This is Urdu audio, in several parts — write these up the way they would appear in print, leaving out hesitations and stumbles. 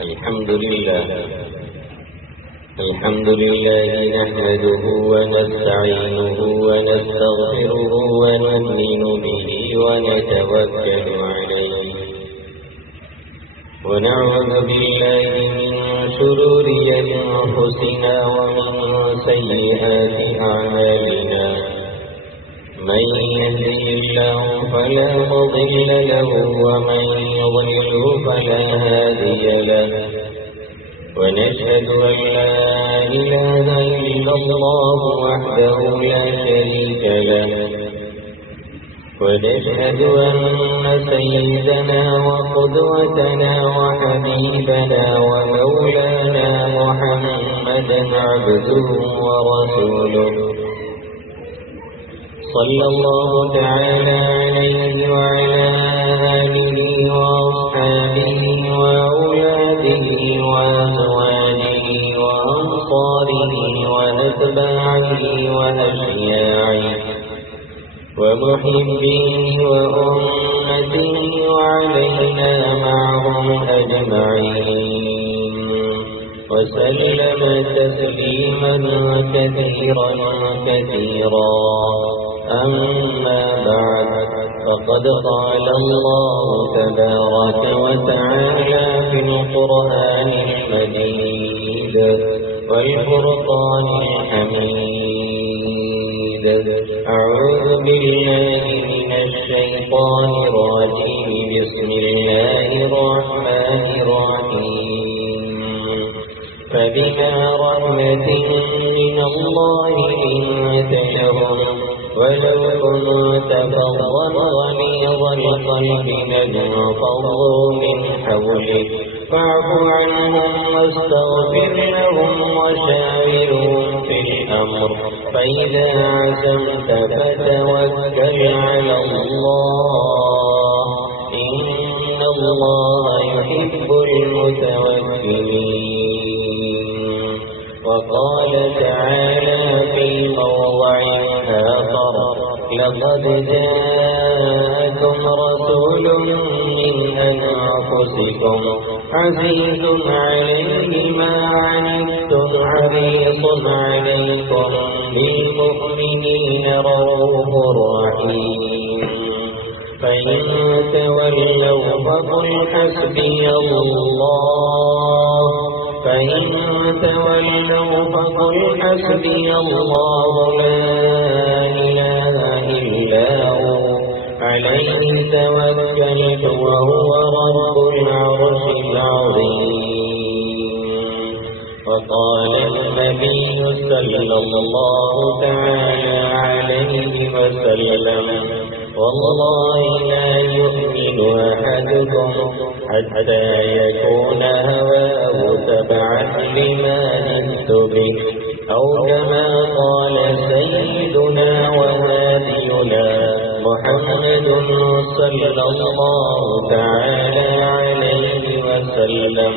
الحمد لله نحمده ونستعينه ونستغفره ونؤمن به ونتوكل عليه ونعوذ بالله من شرور أنفسنا ومن سيئات أعمالنا من يهده الله فلا مضل له ومن يضلل فلا هادي له ونشهد أن لا إله إلا الله وحده لا شريك له ونشهد أن سيدنا وقدوتنا وحبيبنا ومولانا محمدا عبده ورسوله صلى الله تعالى عليه وعلى آله وأصحابه وأولاده وأزواجه وأنصاره وأتباعه وأشياعه ومحبيه وأمته وعلينا معهم أجمعين وسلم تسليما كثيرا أما بعد فقد قال الله تبارك وتعالى في القرآن المجيد والفرقان الحميد أعوذ بالله من الشيطان الرجيم بسم الله الرحمن الرحيم فبما رحمة من الله لنت لهم ولو كنت فظا غليظ القلب لانفضوا من حولك فاعف عنهم واستغفر لهم وشاورهم في الأمر فإذا عزمت فتوكل على الله إن الله يحب المتوكلين وقال تعالى في موضع آخر لقد جاءكم رسول من أنفسكم عزيز عليه ما عنتم حريص عليكم بالمؤمنين رؤوف رحيم فإن تولوا فقل حسبي الله لا إله إلا هو عليه توكلت وهو رب العرش العظيم وقال النبي صلى الله تعالى عليه وسلم والله لا يؤمن أحدكم حتى يكون هواه تبعا لما جئت به أو كما قال سيدنا وهادينا محمد صلى الله تعالى عليه وسلم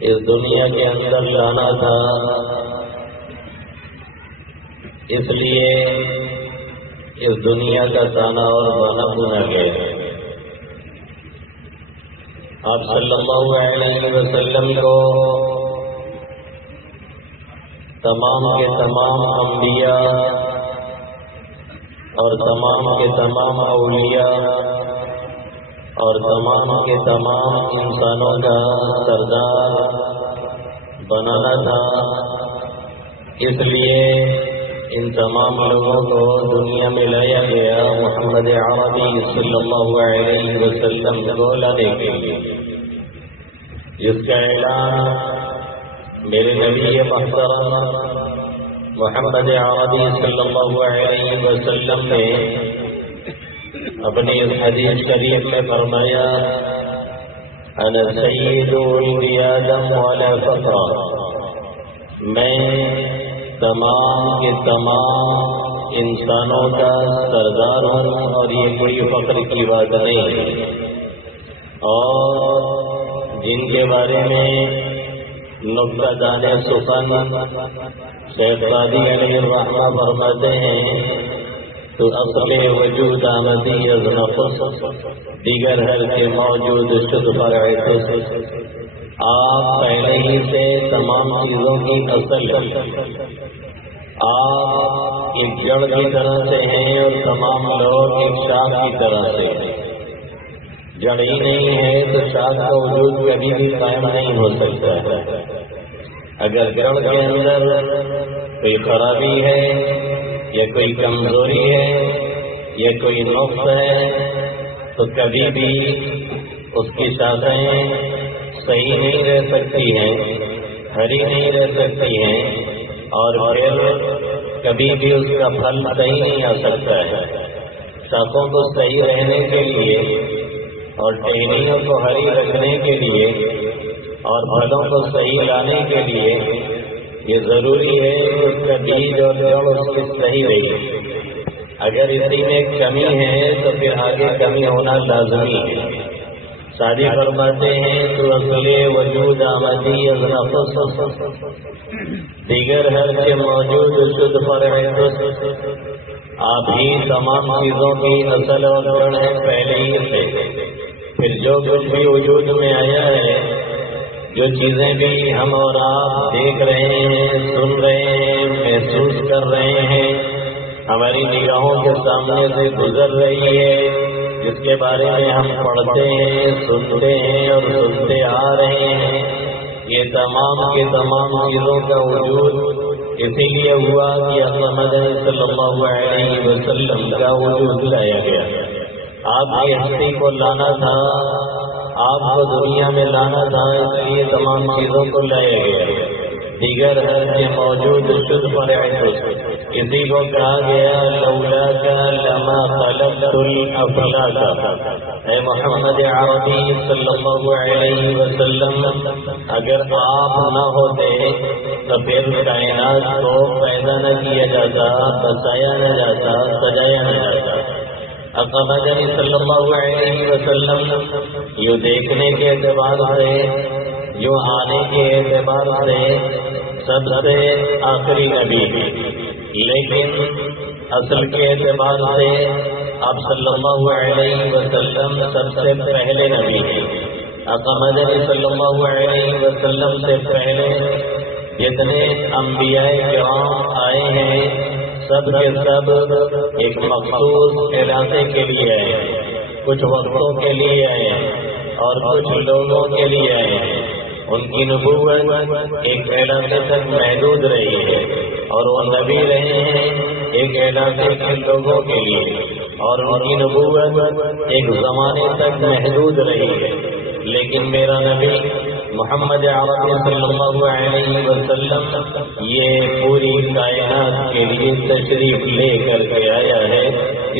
اس دنیا کے اندر لانا تھا، اس لیے اس دنیا کا تانا اور بانا بنا گیا۔ آپ صلی اللہ علیہ وسلم کو تمام کے تمام انبیاء اور تمام کے تمام اولیاء اور تمام کے تمام انسانوں کا سردار بنانا تھا، اس لیے ان تمام لوگوں کو دنیا میں لایا گیا محمد عربی صلی اللہ علیہ وسلم کو لانے کے لیے، جس کا اعلان میرے نبی محترم محمد عربی صلی اللہ علیہ وسلم نے اپنی اس حدیث شریف میں فرمایا، انا سید ولد آدم ولا فخر، میں تمام کے تمام انسانوں کا سردار ہوں اور یہ کوئی فخر کی بات نہیں۔ اور جن کے بارے میں نقطہ دان سخن شیخ سعدی علیہ الرحمہ فرماتے ہیں، تو اصل وجود آمدی از نفس دیگر ہر کے موجود شد فرع تس، آپ پہلے ہی سے تمام چیزوں کی اصل، آپ ایک جڑ کی طرح سے ہیں اور تمام لوگ ایک شاخ کی طرح سے۔ جڑ ہی نہیں ہے تو شاخ کا وجود کبھی بھی قائم نہیں ہو سکتا ہے۔ اگر جڑ کے اندر کوئی خرابی ہے یا کوئی کمزوری ہے یا کوئی نقص ہے تو کبھی بھی اس کی شاخیں صحیح نہیں رہ سکتی ہیں، ہری نہیں رہ سکتی ہیں، اور پھر کبھی بھی اس کا پھل صحیح نہیں آ سکتا ہے۔ شاخوں کو صحیح رہنے کے لیے اور ٹہنیوں کو ہری رکھنے کے لیے اور پھلوں کو صحیح لانے کے لیے یہ ضروری ہے کہ اس کا بیج اور جڑ اس کی صحیح رہے۔ اگر اسی میں کمی ہے تو پھر آگے کمی ہونا لازمی ہے۔ شادی فرماتے ہیں تو اصل وجود آمدی از نفس دیگر ہر کے موجود شد فرع تس، آپ ہی تمام چیزوں کی اصل اور جڑ ہے پہلے ہی سے۔ پھر جو کچھ بھی وجود میں آیا ہے، جو چیزیں بھی ہم اور آپ دیکھ رہے ہیں، سن رہے ہیں، محسوس کر رہے ہیں، ہماری نگاہوں کے سامنے سے گزر رہی ہے، جس کے بارے میں ہم پڑھتے ہیں، سنتے ہیں اور سنتے آ رہے ہیں، یہ تمام کے تمام چیزوں کا وجود اسی لیے ہوا کہ محمد صلی اللہ علیہ وسلم کا وجود لایا گیا۔ آپ کی ہستی کو لانا تھا، آپ کو دنیا میں لانا تھا، اس لیے تمام چیزوں کو لایا گیا۔ دیگر ہر کے موجود شد فرع تس، اسی کو کہا گیا لولا کا لما خلقت الافلاک، اے محمد عربی صلی اللہ علیہ وسلم، اگر آپ نہ ہوتے تو پھر کائنات کو پیدا نہ کیا جاتا، بسایا نہ جاتا، سجایا نہ جاتا۔ محمد صلی اللہ علیہ وسلم یوں دیکھنے کے اعتبار سے، یوں آنے کے اعتبار سے سب سے آخری نبی، لیکن اصل کے اعتبار سے آپ صلی اللہ علیہ وسلم سب سے پہلے نبی ہیں۔ محمد صلی اللہ علیہ وسلم سے پہلے جتنے انبیاء کرام آئے ہیں سب کے سب ایک مخصوص علاقے کے لیے آئے ہیں، کچھ وقتوں کے لیے آئے ہیں اور کچھ لوگوں کے لیے آئے ہیں۔ ان کی نبوت ایک علاقے تک محدود رہی ہے اور وہ نبی رہے ہیں ایک علاقے کے لوگوں کے لیے، اور ان کی نبوت ایک زمانے تک محدود رہی ہے۔ لیکن میرا نبی محمد عربی صلی اللہ علیہ وسلم یہ پوری کائنات کے لیے تشریف لے کر کے آیا ہے۔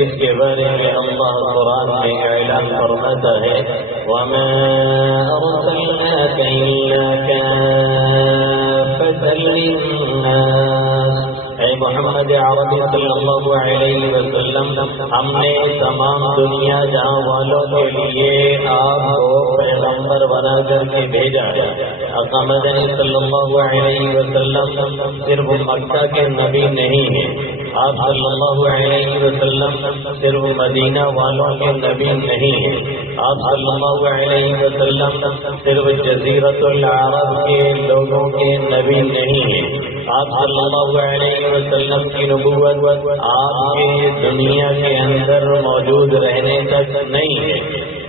اس کے بارے میں اللہ قرآن میں اعلان فرماتا ہے وَمَا أَرْسَلْنَاكَ إِلَّا كَافَّةً لِلنَّاسِ، اے محمد عربی صلی اللہ علیہ وسلم، ہم نے تمام دنیا جہاں والوں کے لیے آپ کو پیغمبر بنا کر کے بھیجا ہے۔ آقا مدنی صلی اللہ علیہ وسلم صرف مکہ کے نبی نہیں ہیں، آپ صلی اللہ علیہ وسلم صرف مدینہ والوں کے نبی نہیں ہیں، آپ صلی اللہ علیہ وسلم صرف جزیرۃ العرب کے لوگوں کے نبی نہیں ہیں، آپ صلی اللہ علیہ وسلم کی نبوت آپ کے دنیا کے اندر موجود رہنے تک نہیں ہے،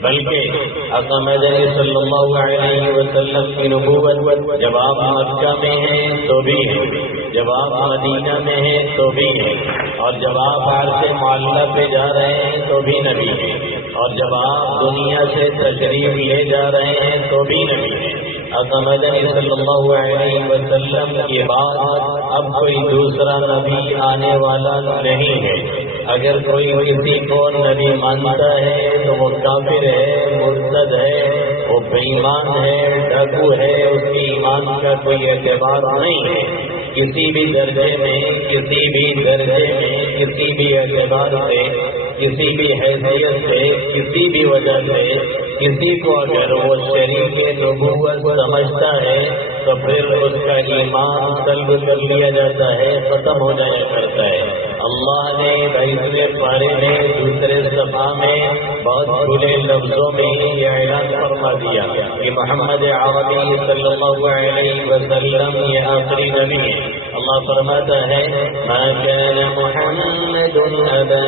بلکہ آقا مدنی صلی اللہ علیہ وسلم کی نبوت جب آپ مکہ میں ہیں تو بھی ہے، جب آپ مدینہ میں ہیں تو بھی ہے، اور جب آپ عرش معلیٰ پہ جا رہے ہیں تو بھی نبی ہے، اور جب آپ دنیا سے تشریف لے جا رہے ہیں تو بھی نبی ہے۔ آقا مدنی صلی اللہ علیہ وسلم کے بعد اب کوئی دوسرا نبی آنے والا نہیں ہے۔ اگر کوئی کسی کو نبی مانتا ہے تو وہ کافر ہے، مرتد ہے، وہ بے ایمان ہے، ڈاکو ہے، اس کے ایمان کا کوئی اعتبار نہیں ہے۔ کسی بھی درجے میں، کسی بھی درجے میں، کسی بھی اعتبار سے، کسی بھی حیثیت سے، کسی بھی وجہ سے کسی کو اگر وہ شریک نبوت سمجھتا ہے تو پھر اس کا ایمان سلب کر لیا جاتا ہے، ختم ہو جایا کرتا ہے۔ اللہ نے 22ویں پارے میں دوسرے صفحہ میں بہت کھلے لفظوں میں یہ اعلان فرما دیا کہ محمد عربی صلی اللہ علیہ وسلم یہ آخری نبی ہے۔ اللہ فرماتا ہے ما كان محمد أبا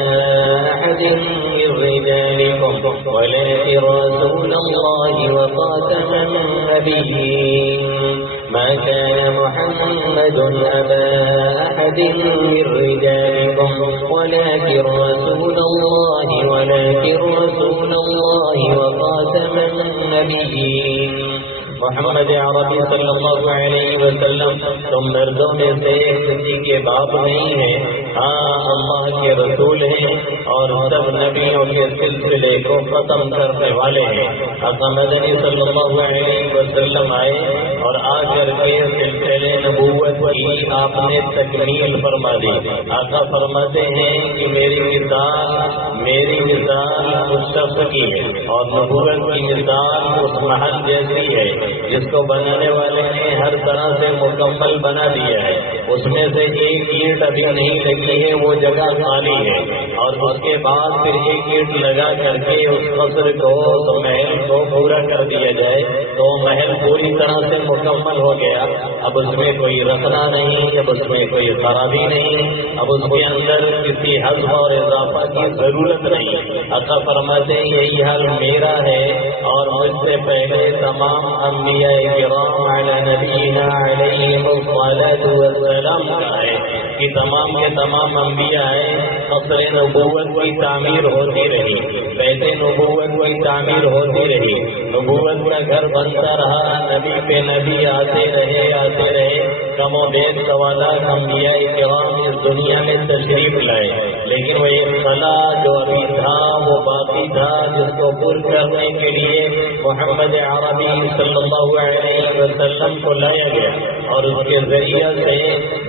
أحد من رجالكم ولكن رسول الله وخاتم النبيين ما كان محمد أبا أحد من رجالكم ولكن رسول الله وخاتم النبيين۔ محمد عربی صلی اللہ علیہ وسلم تم مردوں میں سے کسی کے باپ نہیں ہیں، ہاں اللہ کے رسول ہیں اور سب نبیوں کے سلسلے کو ختم کرنے والے ہیں۔ آقا مدنی صلی اللہ علیہ وسلم آئے اور آ کر کے سلسلے نبوت کی آپ نے تکمیل فرما دی۔ آقا فرماتے ہیں کہ میری مثال اس شخص کی ہے اور نبوت کی مثال اس محل جیسی ہے جس کو بنانے والے نے ہر طرح سے مکمل بنا دیا ہے، اس میں سے ایک اینٹ ابھی نہیں لگی ہے، وہ جگہ خالی ہے، اور اس کے بعد پھر ایک اینٹ لگا کر کے اس قصر کو، اس محل کو پورا کر دیا جائے تو محل پوری طرح سے مکمل ہو گیا۔ اب اس میں کوئی رکھنا نہیں، اب اس میں کوئی خرابی نہیں، اب اس کے اندر کسی حذف اور اضافہ کی ضرورت نہیں۔ آقا فرماتے ہیں یہی حال میرا ہے اور مجھ سے پہلے تمام انبیاء کرام علی نبینا علیہم الصلاۃ والسلام کا ہے کہ تمام کے تمام انبیاء قصر نبوت کی تعمیر ہوتی رہی، بیت نبوت کی تعمیر ہوتی رہی، نبوت کا گھر بنتا رہا، نبی پہ نبی آتے رہے، کم و بیش سوالات انبیاء کرام اس دنیا میں تشریف لائے، لیکن وہ ایک خلا جو ابھی تھا وہ باقی تھا، جس کو پر کرنے کے لیے محمد عربی صلی اللہ علیہ وسلم کو لایا گیا اور اس کے ذریعہ سے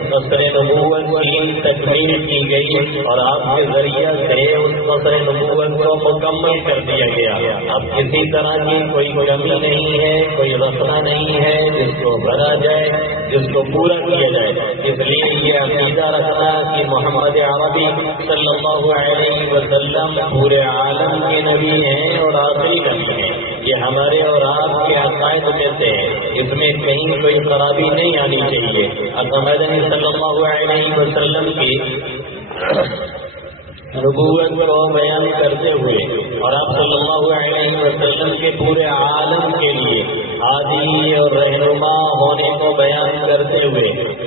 قصر نبوت کی تکمیل کی گئی اور آپ کے ذریعہ سے اس قصر نبوت کو مکمل کر دیا گیا۔ اب کسی طرح کی کوئی کمی نہیں ہے، کوئی رسنا نہیں ہے جس کو بھرا جائے، جس کو پورا کیا جائے۔ اس لیے یہ عقیدہ رکھنا کہ محمد عربی صلی اللہ علیہ وسلم پورے عالم کے نبی ہیں اور آخری نبی ہیں، یہ ہمارے اور آپ کے عقائد میں سے ہے، اس میں کہیں کوئی خرابی نہیں آنی چاہیے۔ آقا مدنی صلی اللہ علیہ وسلم کی نبوت کو بیان کرتے ہوئے اور آپ صلی اللہ علیہ وسلم کے پورے عالم کے لیے ہادی اور رہنما ہونے کو بیان کرتے ہوئے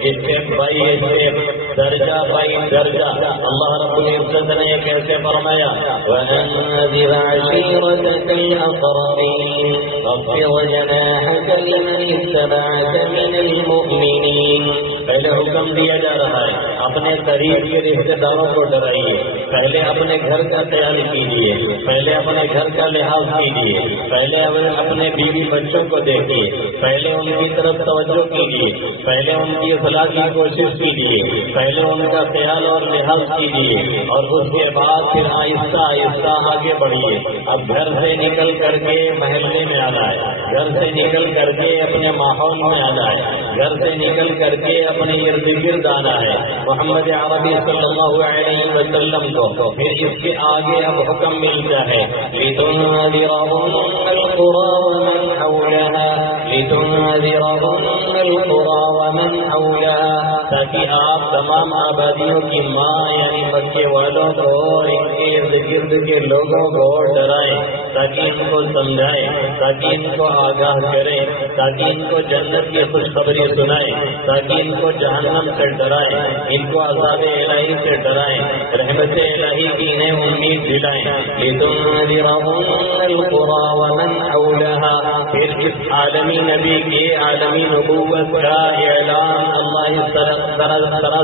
اسٹیپ بائی اسٹیپ، درجہ بائی درجہ اللہ رب العزت نے کیسے فرمایا وَأَنذِرْ عَشِيرَتَكَ الْأَقْرَبِينَ وَاخْفِضْ جَنَاحَكَ لِمَنِ اتَّبَعَكَ مِنَ الْمُؤْمِنِينَ۔ پہلے حکم دیا جا رہا ہے اپنے قریب کے رشتے داروں کو ڈرائیے، پہلے اپنے گھر کا خیال کیجیے، پہلے اپنے گھر کا لحاظ کیجیے، پہلے اپنے بیوی بچوں کو دیکھیے، پہلے ان کی طرف توجہ کیجیے، پہلے ان کی اصلاح کی کوشش کیجیے، پہلے ان کا خیال اور لحاظ کیجیے اور اس کے بعد پھر آہستہ آہستہ آگے بڑھیے۔ اب گھر سے نکل کر کے محلے میں آنا ہے، گھر سے نکل کر کے اپنے ماحول میں آنا ہے، گھر سے نکل کر کے اپنے ارد گرد آنا ہے محمد عربی صلی اللہ علیہ وسلم کو. پھر اس کے آگے اب حکم ملتا ہے لِتُنذِرَ أُمَّ الْقُرَىٰ وَمَنْ حَوْلَهَا لِتُنذِرَ أُمَّ الْقُرَىٰ وَمَنْ حَوْلَهَا، تاکہ آپ تمام آبادیوں کی ماں یعنی مکے والوں کو اور ان کے ارد گرد کے لوگوں کو ڈرائیں، تاکہ ان کو سمجھائیں، تاکہ ان کو آگاہ کریں، تاکہ ان کو جنت کی خوشخبری سنائیں، تاکہ ان کو جہنم سے ڈرائیں، ان کو عذاب الہی سے ڈرائیں، رحمت الہی کی انہیں امید دلائیں. لِتُنذِرَ أُمَّ الْقُرَىٰ وَمَنْ حَوْلَهَا، پھر اس عالمی نبی کے عالمی نبوت کا اعلان اللہ اس طرح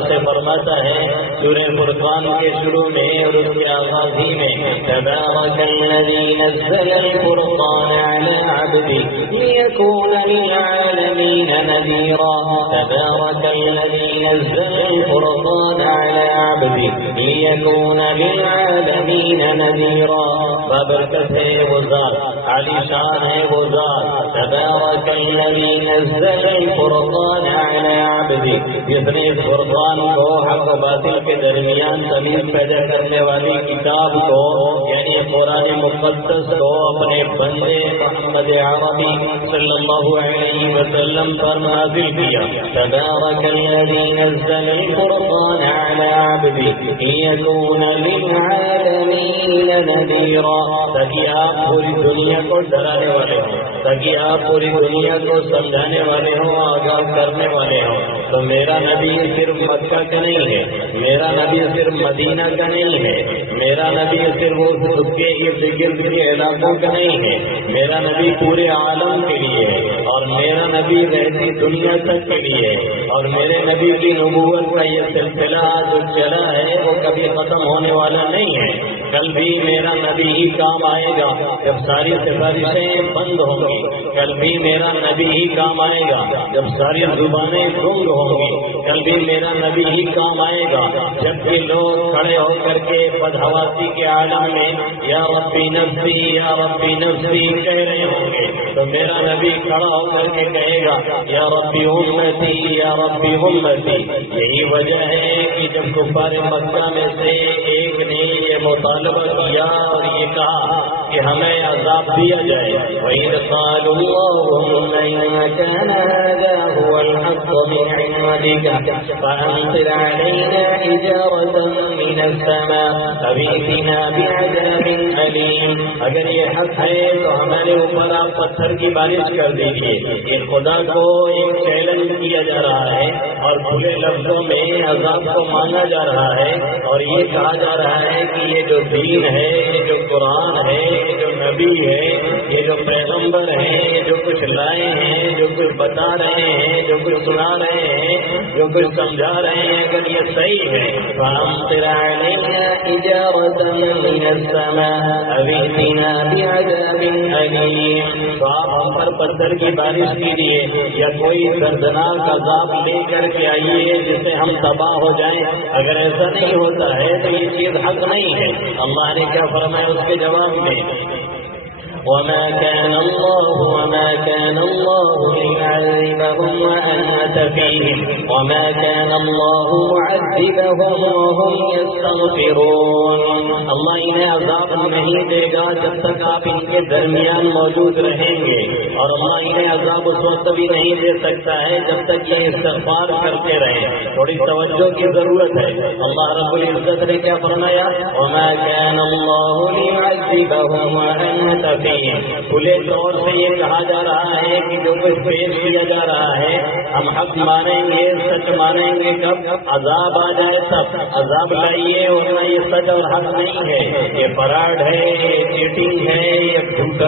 سے فرماتا ہے سورہ فرقان کے شروع میں اور اس کے آغاز ہی میں تبارک الذی نزل الفرقان علی عبده لیکون للعالمین نذیرا. تبارک الذی نزل الفرقان علی عبده لیکون للعالمین نذیرا. بابرکت ہے وہ ذات، عالی شان ہے وہ ذات. تبارک الذی نزل الفرقان علی عبده، جس نے اس فرقان کو حق و باطل کے درمیان تمیز پیدا کرنے والی کتاب کو یعنی قرآن مقدس کو اپنے بندے محمد عربی صلی اللہ علیہ وسلم پر نازل کیا. تبارک الذی نزل الفرقان علی عبده لیکون للعالمین نذیرا، تاکہ آپ پوری دنیا کو ڈرانے والے ہوں، تاکہ آپ پوری دنیا کو سمجھانے والے ہوں، آگاہ کرنے والے ہوں. تو میرا نبی صرف مکہ کا نہیں ہے، میرا نبی صرف مدینہ کا نہیں ہے، میرا نبی صرف اس کے ارد گرد کے علاقوں کا نہیں ہے، میرا نبی پورے عالم کے لیے ہے، اور میرا نبی رہتی دنیا تک کے لیے ہے. اور میرے نبی کی نبوت کا یہ سلسلہ جو چلا ہے وہ کبھی ختم ہونے والا نہیں ہے. کل بھی میرا نبی ہی کام آئے گا جب ساری سفارشیں بند ہوں گی، کل بھی میرا نبی ہی کام آئے گا جب ساری زبانیں گنگ ہوں گی، کل بھی میرا نبی ہی کام آئے گا جب کہ لوگ کھڑے ہو کر کے بدحواسی کے عالم میں یا ربی نفسی یا ربی نفسی کہہ رہے ہوں گے، تو میرا نبی کھڑا ہو کر کے کہے گا یا ربی امتی یا ربی امتی. یہی وجہ ہے کہ جب کفار مکہ میں سے ایک نے یہ مطالبہ کیا اور یہ کہا کہ ہمیں عذاب دیا جائے، وَإِذْ قَالُوا اللَّهُمَّ إِن كَانَ هَذَا هُوَ الْحَقُّ مِنْ عِندِكَ فَأَمْطِرْ عَلَيْنَا حِجَارَةً مِنَ السَّمَاءِ أَوْ ائْتِنَا بِعَذَابٍ أَلِيمٍ. اگر یہ حق ہے تو ہمارے اوپر آپ پتھر کی بارش کر دیجیے. یہ خدا کو ایک چیلنج کیا جا رہا ہے اور کھلے لفظوں میں عذاب کو مانگا جا رہا ہے، اور یہ کہا جا رہا ہے کہ یہ جو دین ہے، یہ جو قرآن ہے، یہ جو نبی ہے، یہ جو پیغمبر ہیں، جو کچھ لائے ہیں، جو کچھ بتا رہے ہیں، جو کچھ سنا رہے ہیں، جو کچھ سمجھا رہے ہیں، اگر یہ صحیح ہے فَأَمْطِرْ عَلَيْنَا حِجَارَةً مِنَ السَّمَاءِ أَوْ ائْتِنَا بِعَذَابٍ أَلِيمٍ. تو آپ ہم پر پتھر کی بارش کیجیے یا کوئی دردناک عذاب لے کر کے آئیے جس سے ہم تباہ ہو جائیں. اگر ایسا نہیں ہوتا ہے تو یہ چیز حق نہیں ہے. اللہ نے کیا فرمایا اس کے جواب میں وَمَا كَانَ اللَّهُ لِيُعَذِّبَهُمْ وَأَنْتَ فِيهِمْ وَمَا كَانَ اللَّهُ مُعَذِّبَهُمْ وَهُمْ يَسْتَغْفِرُونَ. اللہ انہیں عذاب نہیں دے گا جب تک آپ ان کے درمیان موجود رہیں گے، اور اللہ انہیں عذاب اس وقت بھی نہیں دے سکتا ہے جب تک یہ استغفار کرتے رہیں. تھوڑی توجہ کی ضرورت ہے. اللہ رب العزت نے کیا فرمایا وَمَا كَانَ اللَّهُ لِيُعَذِّبَهُمْ وَأَنْتَ فِيهِمْ. کھلے طور سے یہ کہا جا رہا ہے کہ جو کچھ پیش کیا جا رہا ہے ہم حق مانیں گے، سچ مانیں گے کب عذاب آ جائے تب. عذاب لائیے ورنہ یہ سچ اور حق نہیں ہے، یہ فراڈ ہے، یہ چیٹنگ ہے، یہ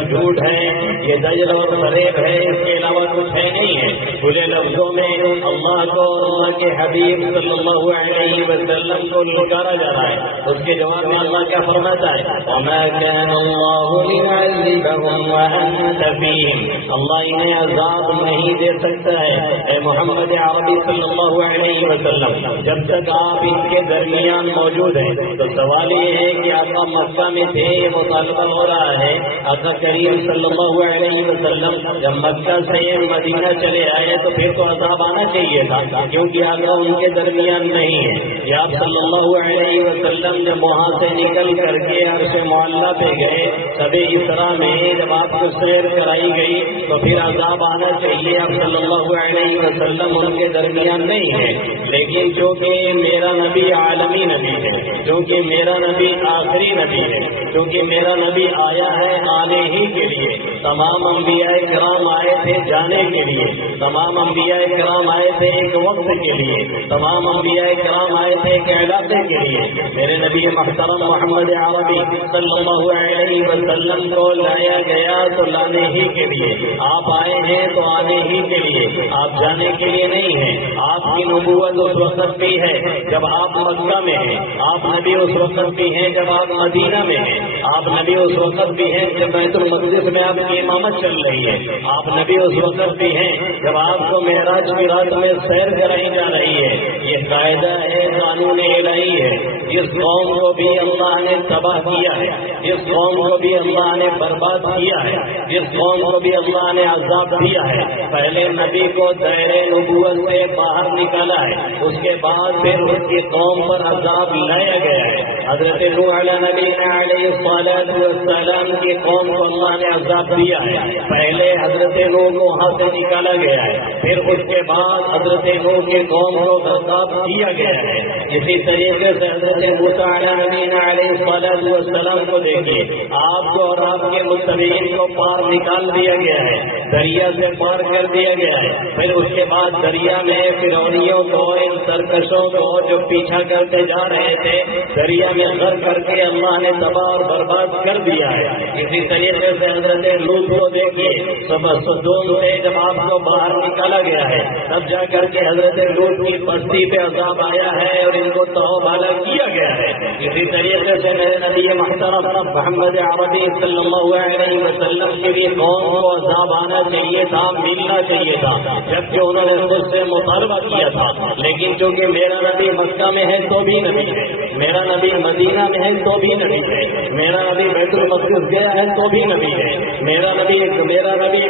جھوٹ ہے، یہ دجل اور فریب ہے، اس کے علاوہ کچھ ہے نہیں ہے. کھلے لفظوں میں اللہ کو اور اللہ کے حبیب صلی اللہ علیہ وسلم کو للکارا جا رہا ہے. اس کے جواب میں اللہ کیا فرماتا ہے؟ وَمَا كَانَ اللَّهُ لِيُعَذِّبَهُمْ وَأَنْتَ فِيهِمْ. اللہ انہیں عذاب نہیں دے سکتا ہے اے محمد عربی صلی اللہ علیہ وسلم جب تک آپ ان کے درمیان موجود ہیں. تو سوال یہ ہے کہ آقا مکہ میں تھے، یہ مطالبہ ہو رہا ہے. آقا کریم صلی اللہ علیہ وسلم جب مکہ سے مدینہ چلے آئے تو پھر تو عذاب آنا چاہیے تھا، کیونکہ آقا ان کے درمیان نہیں ہے. یا آپ صلی اللہ علیہ وسلم جب وہاں سے نکل کر کے عرش معلیٰ پہ گئے سب اسراء میں جب آپ کو سیر کرائی گئی تو پھر عذاب آنا چاہیے. آپ صلی اللہ علیہ وسلم ان کے درمیان نہیں ہے. لیکن چونکہ میرا نبی عالمی نبی ہے، کیونکہ میرا نبی آخری نبی ہے، کیونکہ میرا نبی آیا ہے آنے ہی کے لیے. تمام انبیاء کرام آئے تھے جانے کے لیے، تمام انبیاء کرام آئے تھے ایک وقت کے لیے، تمام انبیاء کرام آئے تھے ایک علاقے کے لیے. میرے نبی محترم محمد عربی صلی اللہ علیہ وسلم کو لایا گیا تو لانے ہی کے لیے. آپ آئے ہیں تو آنے ہی کے لیے، آپ جانے کے لیے نہیں ہیں. آپ کی نبوت اس وقت بھی ہے جب آپ مکہ میں ہیں، آپ نبی اس وقت بھی ہیں جب آپ مدینہ میں ہیں، آپ نبی اس وقت بھی ہیں جب بیت المقدس میں آپ کی امامت چل رہی ہے، آپ نبی اس وقت بھی ہیں جب آپ کو معراج کی رات میں سیر کرائی جا رہی ہے. یہ قاعدہ ہے، قانون الہی ہے. جس قوم کو بھی اللہ نے تباہ کیا ہے، جس قوم کو بھی اللہ نے برباد کیا ہے، جس قوم کو بھی اللہ نے عذاب دیا ہے، پہلے نبی کو دائرے نبوت سے باہر نکالا ہے، اس کے بعد پھر اس کی قوم پر عذاب لایا گیا ہے. حضرت نوح علیہ نبی علیہ السلام کی قوم کو اللہ نے عذاب دیا ہے. پہلے حضرت نوح کو وہاں سے نکالا گیا ہے، پھر اس کے بعد حضرت نوح کی قوم کو عذاب دیا گیا ہے. اسی طریقے سے حضرت موسیٰ علیہ نبی علیہ السلام کو دیکھیے، آپ کو اور آپ کے متبعین کو پار نکال دیا گیا ہے، دریا سے پار کر دیا گیا ہے. پھر اس کے بعد دریا میں فرعونیوں کو، ان سرکشوں کو جو پیچھا کرتے جا رہے تھے، دریا میں غرق کر کے اللہ نے تباہ اور برباد کر دیا ہے. اسی طریقے سے حضرت لوط کو دیکھیے، سدوم سے جب آپ کو باہر نکالا گیا ہے تب جا کر کے حضرت لوط کی بستی پہ عذاب آیا ہے اور ان کو توبہ بالا کیا گیا ہے. اسی طریقے سے میرے نبی محترم محمد عربی صلی اللہ علیہ وسلم کی بھی قوم کو عذاب آنا چاہیے تھا، ملنا چاہیے تھا، جبکہ انہوں نے خود سے مطالبہ کیا تھا. لیکن چونکہ میرا نبی مکہ میں ہے تو بھی نبی ہے، میرا نبی مدینہ میں ہے تو بھی نبی ہے، میرا نبی بیت المقدس گیا ہے تو بھی نبی ہے، میرا نبی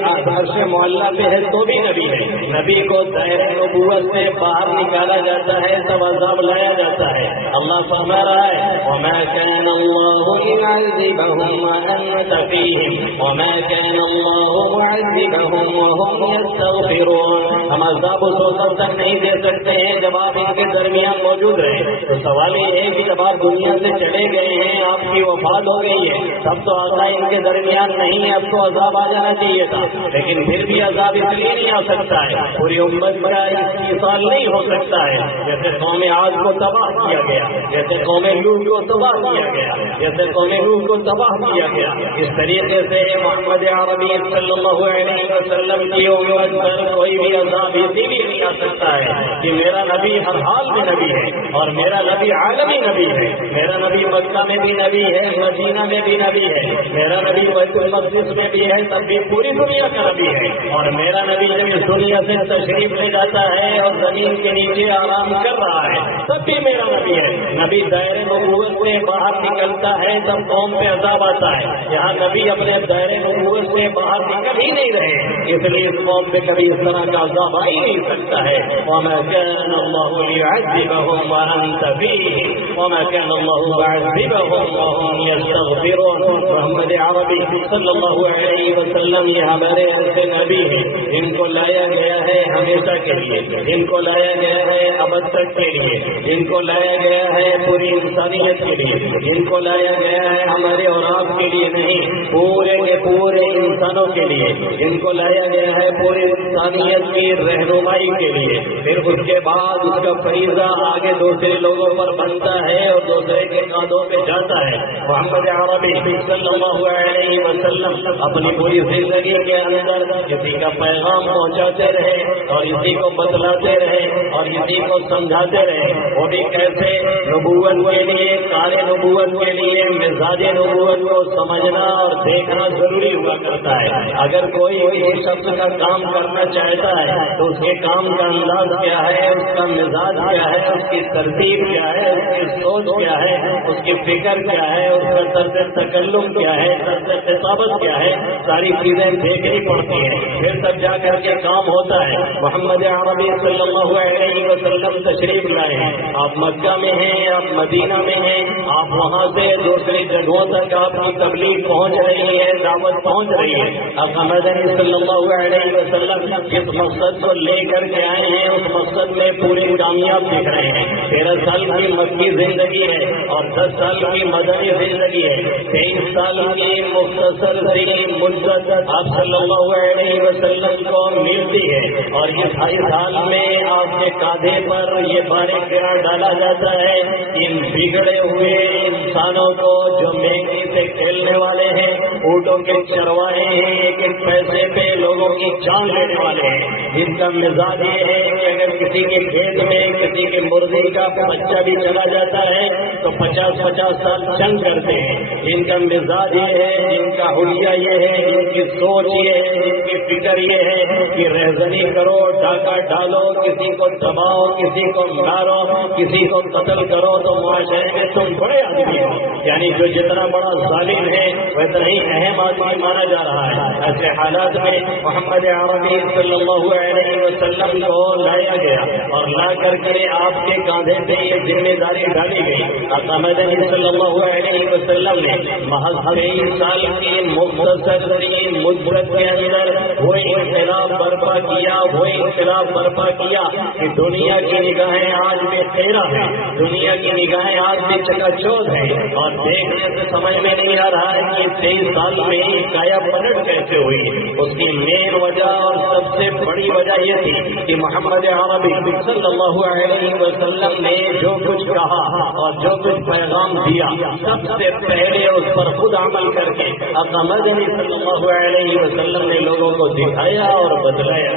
عرش معلیٰ پہ ہے تو بھی نبی ہے. نبی کو دائرہ نبوت سے باہر نکالا جاتا ہے تب عذاب لایا جاتا ہے. اللہ فرما رہا ہے وَمَا كَانَ اللَّهُ لِيُعَذِّبَهُمْ وَأَنْتَ فِيهِمْ وَمَا كَانَ اللَّهُ مُعَذِّبَهُمْ وَهُمْ يَسْتَغْفِرُونَ. ہم عذاب اس وقت تک نہیں دے سکتے ہیں جب آپ ان کے درمیان موجود رہے. تو سوال یہ ہے کہ جب آپ دنیا سے چلے گئے ہیں، آپ کی وفات ہو گئی ہے، تب تو آقا ان کے درمیان نہیں ہے، اب تو عذاب آ جانا چاہیے تھا. لیکن پھر بھی عذاب اس لیے نہیں آ سکتا ہے، پوری امت کا استحصال نہیں ہو سکتا ہے. جیسے قوم عاد کو تباہ کیا گیا، جیسے قوم لوط کو تباہ کیا گیا، جیسے قوم لوط کو تباہ کیا گیا، اس طریقے سے محمد عربی صلی اللہ علیہ وسلم کی امت پر کوئی بھی عذاب اسی لیے نہیں آ سکتا ہے کہ میرا نبی ہر حال میں نبی ہے اور میرا نبی عالمی نبی ہے. میرا نبی مکہ میں بھی نبی ہے، مدینہ میں بھی نبی ہے، میرا نبی بیت المقدس میں بھی ہے، تب بھی پوری دنیا کا نبی ہے. اور میرا نبی جب اس دنیا سے تشریف لے جاتا ہے اور زمین کے نیچے آرام کر رہا ہے تب بھی میرا نبی ہے. نبی دائرے نبوت سے باہر نکلتا ہے تب قوم پہ عذاب آتا ہے. یہاں نبی اپنے دائرے نبوت سے باہر نکل ہی نہیں رہے، اس لیے اس قوم پہ کبھی اس طرح کا عذاب آ ہی نہیں سکتا ہے. وَمَا كَانَ اللَّهُ لِيُعَذِّبَهُمْ وَأَنْتَ فِيهِمْ وَمَا كَانَ اللَّهُ مُعَذِّبَهُمْ وَهُمْ يَسْتَغْفِرُونَ. محمد عربی صلی اللہ علیہ وسلم یہ ہمارے ایسے نبی ہیں جن کو لایا گیا ہے ہمیشہ کے لیے، جن کو لایا گیا ہے ابد تک کے لیے، جن کو لایا گیا ہے پوری انسانیت کے لیے، جن کو لایا گیا ہے ہمارے اور آپ کے لیے نہیں، پورے کے پورے انسانوں کے لیے، جن کو لایا گیا ہے پوری انسانیت کی رہنمائی کے لیے، پھر اس کے بعد اس کا فریضہ آگے دوسرے لوگوں پر بنتا ہے اور دوسرے کے کاندھوں پہ جاتا ہے۔ محمد عربی صلی اللہ علیہ وسلم اپنی پوری زندگی کے اندر کسی کا پیغام پہنچاتے رہے اور اسی کو بتلاتے رہے اور اسی کو سمجھاتے رہے، وہ بھی کیسے؟ نبوت کے لیے، کار نبوت کے لیے مزاج نبوت کو سمجھنا اور دیکھنا ضروری ہوا کرتا ہے۔ اگر کوئی کسی شخص کا کام کرنا چاہتا ہے تو اس کے کام کا انداز کیا ہے، اس کا مزاج کیا ہے، اس کی ترتیب کیا ہے، اس کی سوچ کیا ہے، اس کی فکر کیا ہے، اس کا طرز تکلم کیا ہے، طرز خطابت کیا ہے، ساری چیزیں دیکھنی پڑتی ہیں، پھر تب جا کر کے کام ہوتا ہے۔ محمد عربی صلی اللہ علیہ وسلم تشریف لائے ہیں، آپ مکہ میں ہیں، آپ مدینہ میں ہیں، آپ وہاں سے دوسری جگہوں تک آپ کی تبلیغ پہنچ رہی ہے، دعوت پہنچ رہی ہے۔ آپ مدنی صلی اللہ علیہ وسلم جس مقصد کو لے کر کے آئے ہیں اس مقصد میں پورے کامیاب دکھ رہے ہیں۔ 13 سال کی مکی زندگی ہے اور 10 سال کی مدنی زندگی ہے، 23 سال کی مختصر سی مدت آپ صلی اللہ علیہ وسلم کو ملتی ہے، اور یہ 2.5 سال میں آپ کے کاندھے پر یہ بھاری گرا ڈالا جاتا ہے ان بگڑے ہوئے انسانوں کو جو مہنگی سے کھیلنے والے ہیں، اونٹوں کے چرواہے ہیں، ایک ایک پیسے پہ لوگوں کی جان لینے والے ہیں، جن کا مزاج یہ ہے کہ اگر کسی کے کھیت میں کسی کے مرغی کا بچہ بھی چلا جاتا ہے تو 50-50 سال جنگ کرتے ہیں۔ جن کا مزاج یہ ہے، جن کا حلیہ یہ ہے، جن کی سوچ یہ ہے، جن کی فکر یہ ہے کہ رہزنی کرو، ڈاکہ ڈالو، کسی کو دباؤ، کسی کو مارو، کسی کو قتل کرو تو معاشرے میں تم بڑے آدمی ہو، یعنی جو جتنا بڑا ظالم ہے ویسا ہی اہم آدمی مانا جا رہا ہے۔ ایسے حالات میں محمد عربی صلی اللہ علیہ وسلم کو لایا گیا اور لا کر کے آپ کے کاندھے پہ یہ ذمہ داری ڈالی گئی۔ آقا مدنی صلی اللہ علیہ وسلم نے محض 23 سال کی مختصر سی مدت کے اندر وہ انقلاب برپا کیا، وہ انقلاب برپا کیا کہ دنیا کی نگاہیں آج بھی خیرہ ہیں، دنیا کی نگاہیں آج بھی چکا چوتھ ہیں، اور دیکھنے سے سمجھ میں نہیں آ رہا ہے کہ 23 سال میں کایا پلٹ کیسے ہوئی۔ اس کی مین وجہ اور سب سے بڑی وجہ یہ تھی کہ محمد عربی صلی اللہ علیہ وسلم نے جو کچھ کہا اور جو کچھ پیغام دیا سب سے پہلے اس پر خود عمل کر کے آقا مدنی صلی اللہ علیہ وسلم نے لوگوں کو دکھایا اور بتلایا۔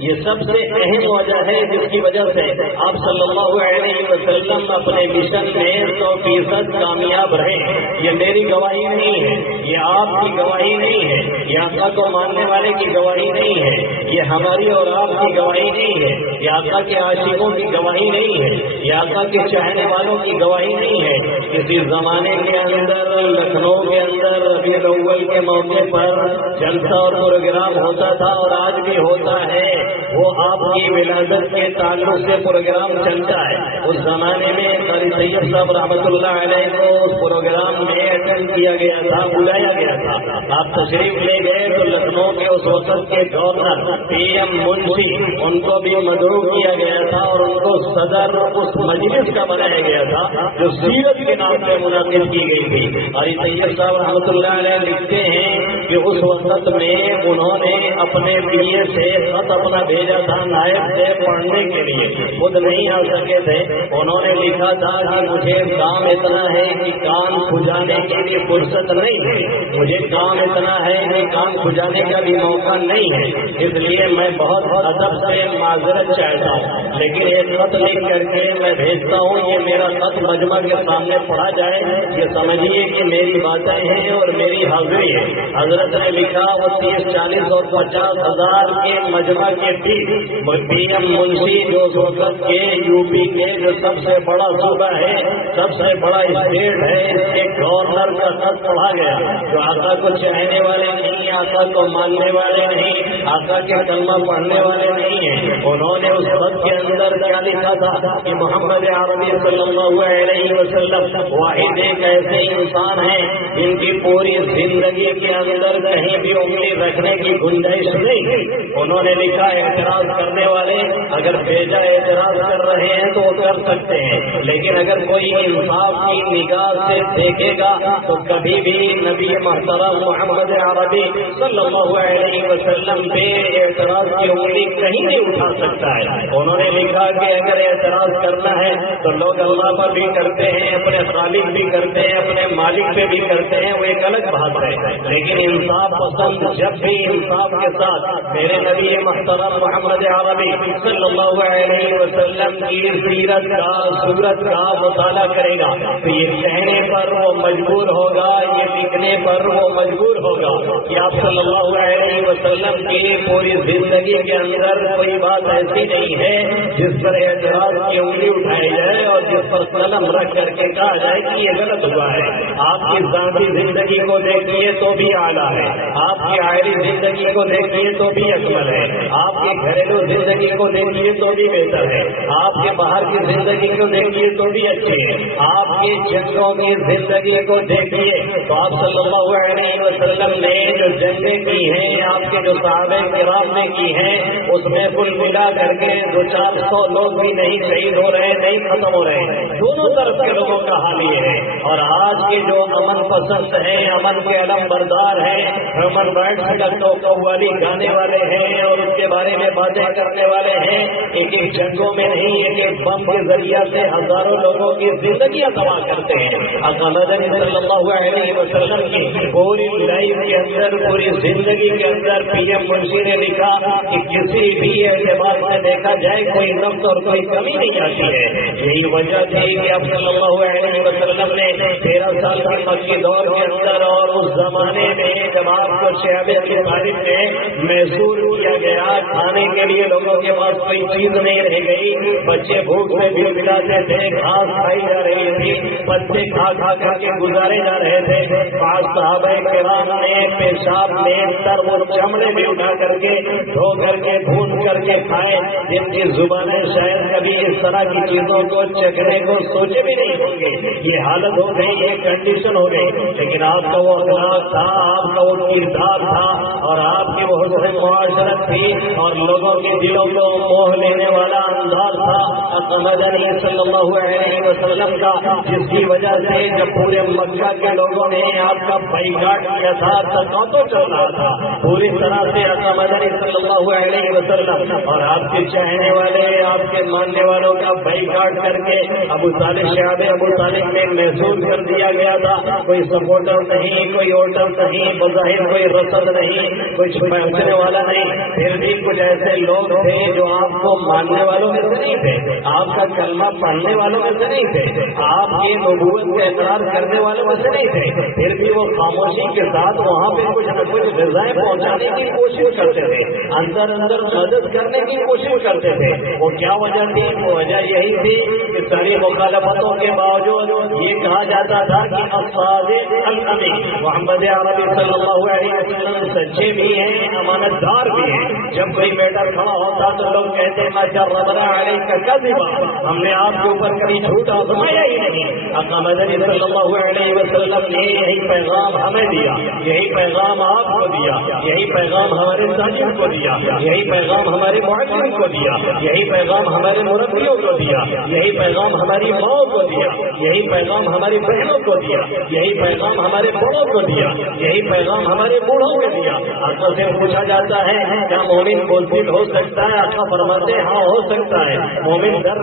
یہ سب سے اہم وجہ ہے جس کی وجہ سے آپ صلی اللہ علیہ وسلم اپنے مشن میں 100% کامیاب رہے۔ یہ میری گواہی نہیں ہے، یہ آپ کی گواہی نہیں ہے، یہ آقا کو ماننے والے کی گواہی نہیں ہے، یہ ہماری اور آپ کی گواہی نہیں ہے، یہ آقا کے عاشقوں کی گواہی نہیں ہے، یہ آقا کے چاہنے والوں کی گواہی نہیں ہے۔ کسی زمانے کے اندر لکھنؤ کے اندر ربیع الاول کے موقع پر جلسہ اور پروگرام ہوتا تھا اور آج بھی ہوتا ہے، وہ آپ کی ولادت کے تعلق سے پروگرام چلتا ہے۔ اس زمانے میں قاری سید صاحب رحمۃ اللہ علیہ کو اس پروگرام میں اٹینڈ کیا گیا تھا، بلایا گیا تھا، آپ تشریف لے گئے تو لکھنؤ کے اس وقت کے گورنر پی ایم منشی ان کو بھی مدعو کیا گیا تھا اور ان کو صدر اس مجلس کا بنایا گیا تھا جو سیرت کے نام سے منعقد کی گئی تھی۔ قاری سید صاحب رحمۃ اللہ علیہ لکھتے ہیں کہ اس وقت میں انہوں نے اپنے پیے سے خط اپنا بھیجا تھا نائب سے پڑھنے کے لیے، خود نہیں آ سکے تھے، انہوں نے لکھا تھا کہ مجھے کام اتنا ہے کہ کان کھجانے کے لیے فرصت نہیں ہے، مجھے کام اتنا ہے کہ کان کھجانے کا بھی موقع نہیں ہے، اس لیے میں بہت ادب سے معذرت چاہتا ہوں، لیکن ایک خط لکھ کر کے میں بھیجتا ہوں، یہ میرا خط مجمع کے سامنے پڑھا جائے، یہ سمجھیے کہ میری باتیں ہیں اور میری حاضری ہے۔ حضرت نے لکھا وہ 30, 40 اور 50 ہزار کے مجمع کے پی ایم منشی جو اس وقت کے یو پی کے جو سب سے بڑا صوبہ ہے، سب سے بڑا اسٹیٹ ہے، اس کے گورنر کا خط پڑھا گیا جو آقا کو چاہنے والے نہیں، آقا کو ماننے والے نہیں، آقا کے کلمہ پڑھنے والے نہیں ہیں۔ انہوں نے اس خط کے اندر کیا لکھا تھا کہ محمد عربی صلی اللہ علیہ وسلم واحد ایک ایسے انسان ہیں جن کی پوری زندگی کے اندر اندر کہیں بھی انگلی رکھنے کی گنجائش نہیں. انہوں نے لکھا اعتراض کرنے والے اگر بیجا اعتراض کر رہے ہیں تو وہ کر سکتے ہیں، لیکن اگر کوئی انصاف کی نگاہ سے دیکھے گا تو کبھی بھی نبی محترم محمد عربی صلی اللہ علیہ وسلم پہ اعتراض کی انگلی کہیں نہیں اٹھا سکتا ہے. انہوں نے لکھا کہ اگر اعتراض کرنا ہے تو لوگ اللہ پر بھی کرتے ہیں، اپنے خالق بھی کرتے ہیں، اپنے مالک پہ بھی کرتے ہیں، وہ ایک الگ بات ہے. لیکن انصاف پسند جب بھی انصاف کے ساتھ میرے نبی محترم محمد عربی صلی اللہ علیہ وسلم کی سیرت کا صورت کا مطالعہ کرے گا تو یہ کہنے پر وہ مجبور ہوگا، یہ لکھنے پر وہ مجبور ہوگا کہ آپ صلی اللہ علیہ وسلم کی پوری زندگی کے اندر کوئی بات ایسی نہیں ہے جس پر اعتراض کی انگلی اٹھائی جائے اور جس پر قلم رکھ کر کے کہا جائے کہ یہ غلط ہوا ہے. آپ کی ذاتی زندگی کو دیکھیے تو بھی اعلیٰ ہے، آپ کی عائلی زندگی کو دیکھیے تو بھی اکمل ہے، آپ کی گھریلو زندگی کو دیکھیے تو بھی بہتر ہے، آپ کے باہر کی زندگی کو دیکھیے تو بھی اچھی ہے، آپ کی جنگوں کی زندگی کو دیکھیے تو آپ صلی اللہ علیہ وسلم نے جو جنگیں کی ہیں، آپ کے جو صحابہ کرام نے کی ہیں، اس میں کل ملا کر کے 200-400 لوگ بھی نہیں شہید ہو رہے، نہیں ختم ہو رہے ہیں. دونوں طرف کے لوگوں کا حال یہ ہے. اور آج کے جو امن پسند ہیں، امن کے علم بردار ہیں، ہیومن رائٹس کا قوالی گانے والے ہیں اور اس کے بارے میں باتیں کرنے والے ہیں، ایک ایک جنگوں میں نہیں، ایک ایک بم کے ذریعہ سے ہزاروں لوگوں کی زندگیاں تباہ کرتے ہیں. آقا مدنی صلی اللہ علیہ وسلم کی پوری لائف کے اندر، پوری زندگی کے اندر پی ایم منشی نے لکھا کہ کسی بھی اعتبار سے دیکھا جائے کوئی نقص اور کوئی کمی نہیں آتی ہے. یہی وجہ تھی کہ اب صلی اللہ علیہ وسلم نے 13 سال کے مکی دور کے اندر اور اس زمانے میں جب آپ کو شعب ابی طالب نے محسوس کیا گیا، کھانے کے لیے لوگوں کے پاس کوئی چیز نہیں رہ گئی، بچے بھوک سے بھی ملاتے تھے، گھاس کھائی جا رہی تھی، بچے کھا کھا کر کے گزارے جا رہے تھے. بعض صحابہ کرام نے پیشاب میں تر وہ چمڑے بھی اٹھا کر کے دھو کر کے بھون کر کے کھائے جن کی زبانیں شاید کبھی اس طرح کی چیزوں کو چکھنے کو سوچے بھی نہیں ہوں گے. یہ حالت ہو گئی، یہ کنڈیشن ہو گئی. لیکن آپ کا وہ اخلاق تھا، آپ کا وہ کردار تھا اور آپ کی وہ حسن معاشرت تھی اور لوگوں کے دلوں کو موہ لینے والا انداز تھا آقا مدنی صلی اللہ علیہ وسلم کا، جس کی وجہ سے جب پورے مکہ کے لوگوں نے آپ کا بائیکاٹ کیا تھا، تقاضا چل رہا تھا پوری طرح سے آقا مدنی صلی اللہ علیہ وسلم اور آپ کے چاہنے والے، آپ کے ماننے والوں کا بائیکاٹ کر کے ابو طالب شعب ابو طالب میں محسوس کر دیا گیا تھا. کوئی سپورٹر نہیں، کوئی ووٹر نہیں، بظاہر کوئی رسد نہیں، کچھ پہنچنے والا نہیں، پھر بھی کچھ ایسے لوگ تھے جو آپ کو ماننے والوں میں سے نہیں تھے، آپ کا کلمہ پڑھنے والوں میں سے نہیں تھے، آپ کی نبوت کا اقرار کرنے والوں میں سے نہیں تھے، پھر بھی وہ خاموشی کے ساتھ وہاں پہ کچھ نہ کچھ غذائیں پہنچانے کی کوشش کرتے تھے، اندر اندر مدد کرنے کی کوشش کرتے تھے. وہ کیا وجہ تھی؟ وہ وجہ یہی تھی کہ ساری مخالفتوں کے باوجود یہ کہا جاتا تھا کہ الصادق الامین محمد عربی صلی اللہ علیہ وسلم سچے بھی ہیں، امانت دار بھی ہیں. جب کوئی میٹر کھڑا ہوتا تو لوگ کہتے ہیں ربنا علیک کذبا، ہم نے آپ کے اوپر کبھی جھوٹ آزمایا ہی نہیں. آقا مدنی صلی اللہ علیہ وسلم نے یہی پیغام ہمیں دیا، یہی پیغام آپ کو دیا، یہی پیغام ہمارے ساجد کو دیا، یہی پیغام ہمارے معلم کو دیا، یہی پیغام ہمارے مربیوں کو دیا، یہی پیغام ہماری ماؤں کو دیا، یہی پیغام ہماری بہنوں کو دیا، یہی پیغام ہمارے بڑوں کو دیا، یہی پیغام ہمارے بوڑھوں کو دیا. آقا سے پوچھا جاتا ہے کیا مومن بزدل ہو سکتا ہے؟ آقا فرماتے ہیں ہاں ہو سکتا ہے. مومن در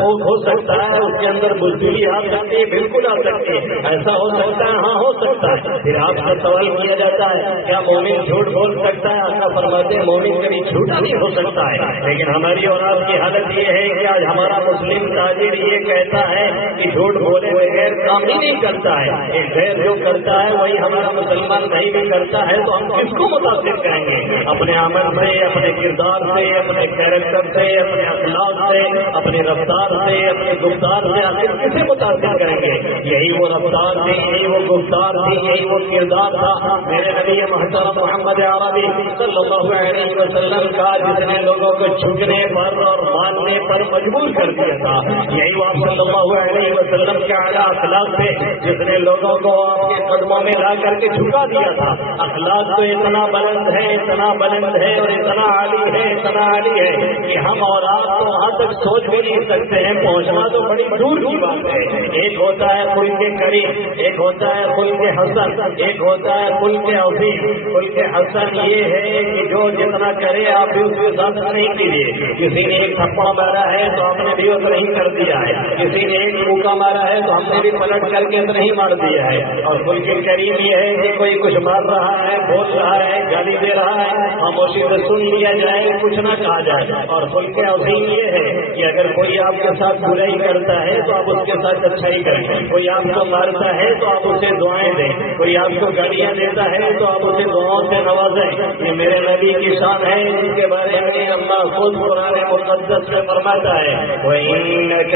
ہو سکتا ہے، اس کے اندر بزدلی آ سکتی ہے، بالکل آ سکتی ہے. ایسا ہو سکتا ہے؟ ہاں ہو سکتا ہے. پھر آپ سے سوال کیا جاتا ہے کیا مومن جھوٹ بول سکتا ہے؟ آقا فرماتے ہیں مومن کبھی جھوٹا نہیں ہو سکتا ہے. لیکن ہماری اور آپ کی حالت یہ ہے کہ آج ہمارا مسلم تاجر یہ کہتا ہے کہ جھوٹ بولے بغیر کام ہی نہیں کرتا ہے. ایک غیر جو کرتا ہے وہی ہمارا مسلمان بھائی بھی کرتا ہے، تو ہم کس کو متاثر کریں گے؟ اپنے عمل سے، اپنے کردار سے، اپنے کیریکٹر سے، اپنے اخلاق سے، اپنے اپنی رفتار سے اپنے گفتار سے آخر کسے متاثر کریں گے؟ یہی وہ رفتار تھی، یہی وہ گفتار تھی، یہی وہ کردار تھا میرے نبی محترم محمد عربی صلی اللہ علیہ وسلم کا، جس نے لوگوں کو جھکنے پر اور ماننے پر مجبور کر دیا تھا۔ یہی وہ آپ صلی اللہ علیہ وسلم کے اعلیٰ اخلاق تھے، جس نے لوگوں کو آپ کے قدموں میں لا کر کے جھکا دیا تھا۔ اخلاق تو اتنا بلند ہے، اتنا بلند ہے اور اتنا عالی ہے، اتنا عالی ہے کہ ہم اور آپ تو وہاں تک سوچ بھی نہیں سکتے ہیں، پہنچنا تو بڑی دور کی بات ہے۔ ایک ہوتا ہے خلق کریم، ایک ہوتا ہے خلق حسن، ایک ہوتا ہے خلق عظیم۔ خلق حسن یہ ہے کہ جو جتنا کرے آپ بھی اس کے ساتھ نہیں کیجیے۔ کسی نے ایک تھپڑ مارا ہے تو آپ نے بھی اتنا ہی کر دیا ہے، کسی نے ایک موقع مارا ہے تو ہم نے بھی پلٹ کر کے اتنا ہی مار دیا ہے۔ اور خلق کریم یہ ہے کہ کوئی کچھ مار رہا ہے، بول رہا ہے، گالی دے رہا ہے، خاموشی سے سن لیا جائے، کچھ نہ کہا جائے۔ اور خلق عظیم یہ ہے کہ اگر کوئی آپ کے ساتھ برائی کرتا ہے تو آپ اس کے ساتھ اچھائی کریں، کوئی آپ کو مارتا ہے تو آپ اسے دعائیں دیں، کوئی آپ کو گالیاں دیتا ہے تو آپ اسے دعاؤں سے نوازیں۔ یہ میرے نبی کی شان ہے، جن کے بارے میں اللہ خود قرآن مقدس میں فرماتا ہے وَإِنَّكَ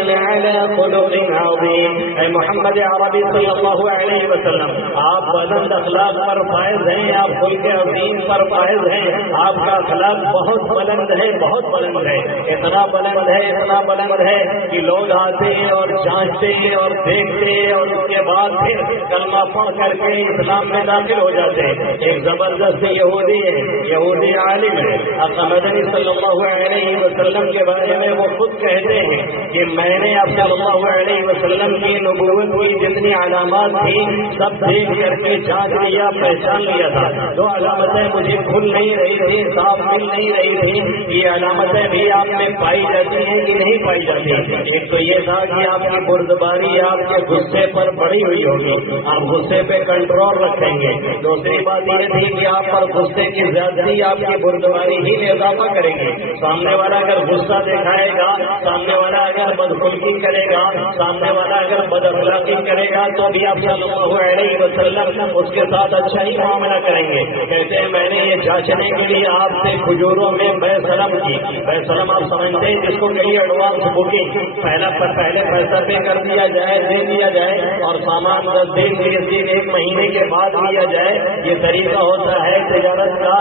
لَعَلَىٰ خُلُقٍ عَظِيمٍ۔ اے محمد عربی صلی اللہ علیہ وسلم، آپ بلند اخلاق پر فائز ہیں، آپ خلق عظیم پر فائز ہیں، آپ کا اخلاق بہت بلند ہے، بہت بلند ہے، اتنا بلند ہے، اتنا بلند ہے کہ لوگ آتے اور جانچتے اور دیکھتے اور اس کے بعد پھر کلمہ پڑھ کر کے اسلام میں داخل ہو جاتے ہیں۔ ایک زبردست یہودی ہے، یہودی عالم ہے، آقا مدنی صلی اللہ علیہ وسلم کے بارے میں وہ خود کہتے ہیں کہ میں نے آپ صلی اللہ علیہ وسلم کی نبوت کی جتنی علامات تھی سب دیکھ کر کے جانچ لیا، پہچان لیا تھا۔ دو علامتیں مجھے کھل نہیں رہی تھی، صاف مل نہیں رہی تھی، یہ علامتیں بھی آپ میں پائی جاتی ہیں کہ نہیں پائی جاتی۔ ایک تو یہ تھا کہ آپ کی بردباری آپ کے غصے پر بڑی ہوئی ہوگی، آپ غصے پہ کنٹرول رکھیں گے۔ دوسری بات یہ تھی کہ آپ پر غصے کی زیادتی آپ کی بردباری ہی میں اضافہ کریں گے۔ سامنے والا اگر غصہ دکھائے گا، سامنے والا اگر بدخلقی کرے گا، سامنے والا اگر بد اخلاقی کرے گا تو بھی آپ صلی اللہ علیہ وسلم اس کے ساتھ اچھا ہی معاملہ کریں گے۔ کہتے ہیں میں نے یہ جانچنے کے لیے آپ سے کھجوروں میں بے سلم کی۔ بے سلم آپ سمجھتے ہیں جس کو کہیے ایڈوانس بکنگ، پہلے پیسہ پے کر دیا جائے، دے دیا جائے اور سامان 10 دن 20 دن 1 مہینے کے بعد لیا جائے، یہ طریقہ ہوتا ہے تجارت کا۔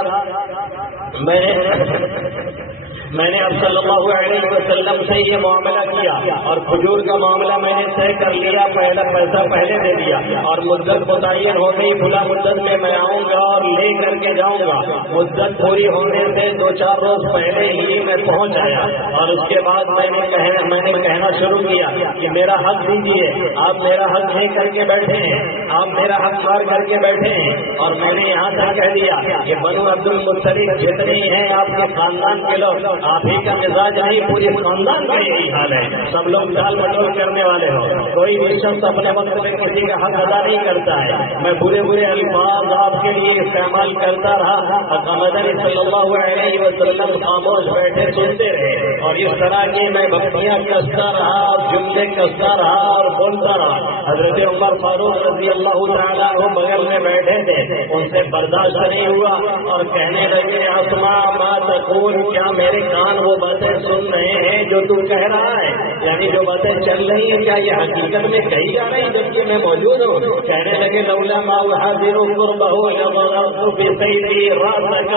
میں نے اب صلی اللہ علیہ وسلم سے یہ معاملہ کیا اور کھجور کا معاملہ میں نے طے کر لیا، پہلا پیسہ پہلے دے دیا اور مدت متعین ہو گئی، فلاں مدت میں میں آؤں گا اور لے کر کے جاؤں گا۔ مدت پوری ہونے سے 2-4 روز پہلے ہی میں پہنچ آیا اور اس کے بعد میں نے کہنا شروع کیا کہ میرا حق دیجیے، آپ میرا حق لے کر کے بیٹھے ہیں، آپ میرا حق مار کر کے بیٹھے ہیں۔ اور میں نے یہاں تک کہہ دیا کہ بنو عبد المطلب جتنے ہیں آپ کے خاندان کے لوگ، آپ ہی کا مزاج نہیں، پورے خاندان کا یہی حال ہے، سب لوگ ٹال مٹول کرنے والے ہو، کوئی بھی شخص اپنے وقت میں کسی کا حق ادا نہیں کرتا ہے۔ میں برے برے الفاظ آپ کے لیے استعمال کرتا رہا، آقا مدنی صلی اللہ علیہ وسلم خاموش بیٹھے سنتے رہے اور اس طرح کی میں بختیاں کستا رہا اور جملے کستا رہا اور بولتا رہا۔ حضرت عمر فاروق رضی اللہ تعالیٰ عنہ بغل میں بیٹھے تھے، ان سے برداشت نہیں ہوا اور کہنے لگے اسمع ما تقول، کیا میرے کان وہ باتیں سن رہے ہیں جو تو کہہ رہا ہے؟ یعنی جو باتیں چل رہی ہیں کیا یہ حقیقت میں کہی جا رہی جبکہ میں موجود ہوں؟ کہنے لگے لولا ما احاذر قربہ لضربت بسیفی راسک،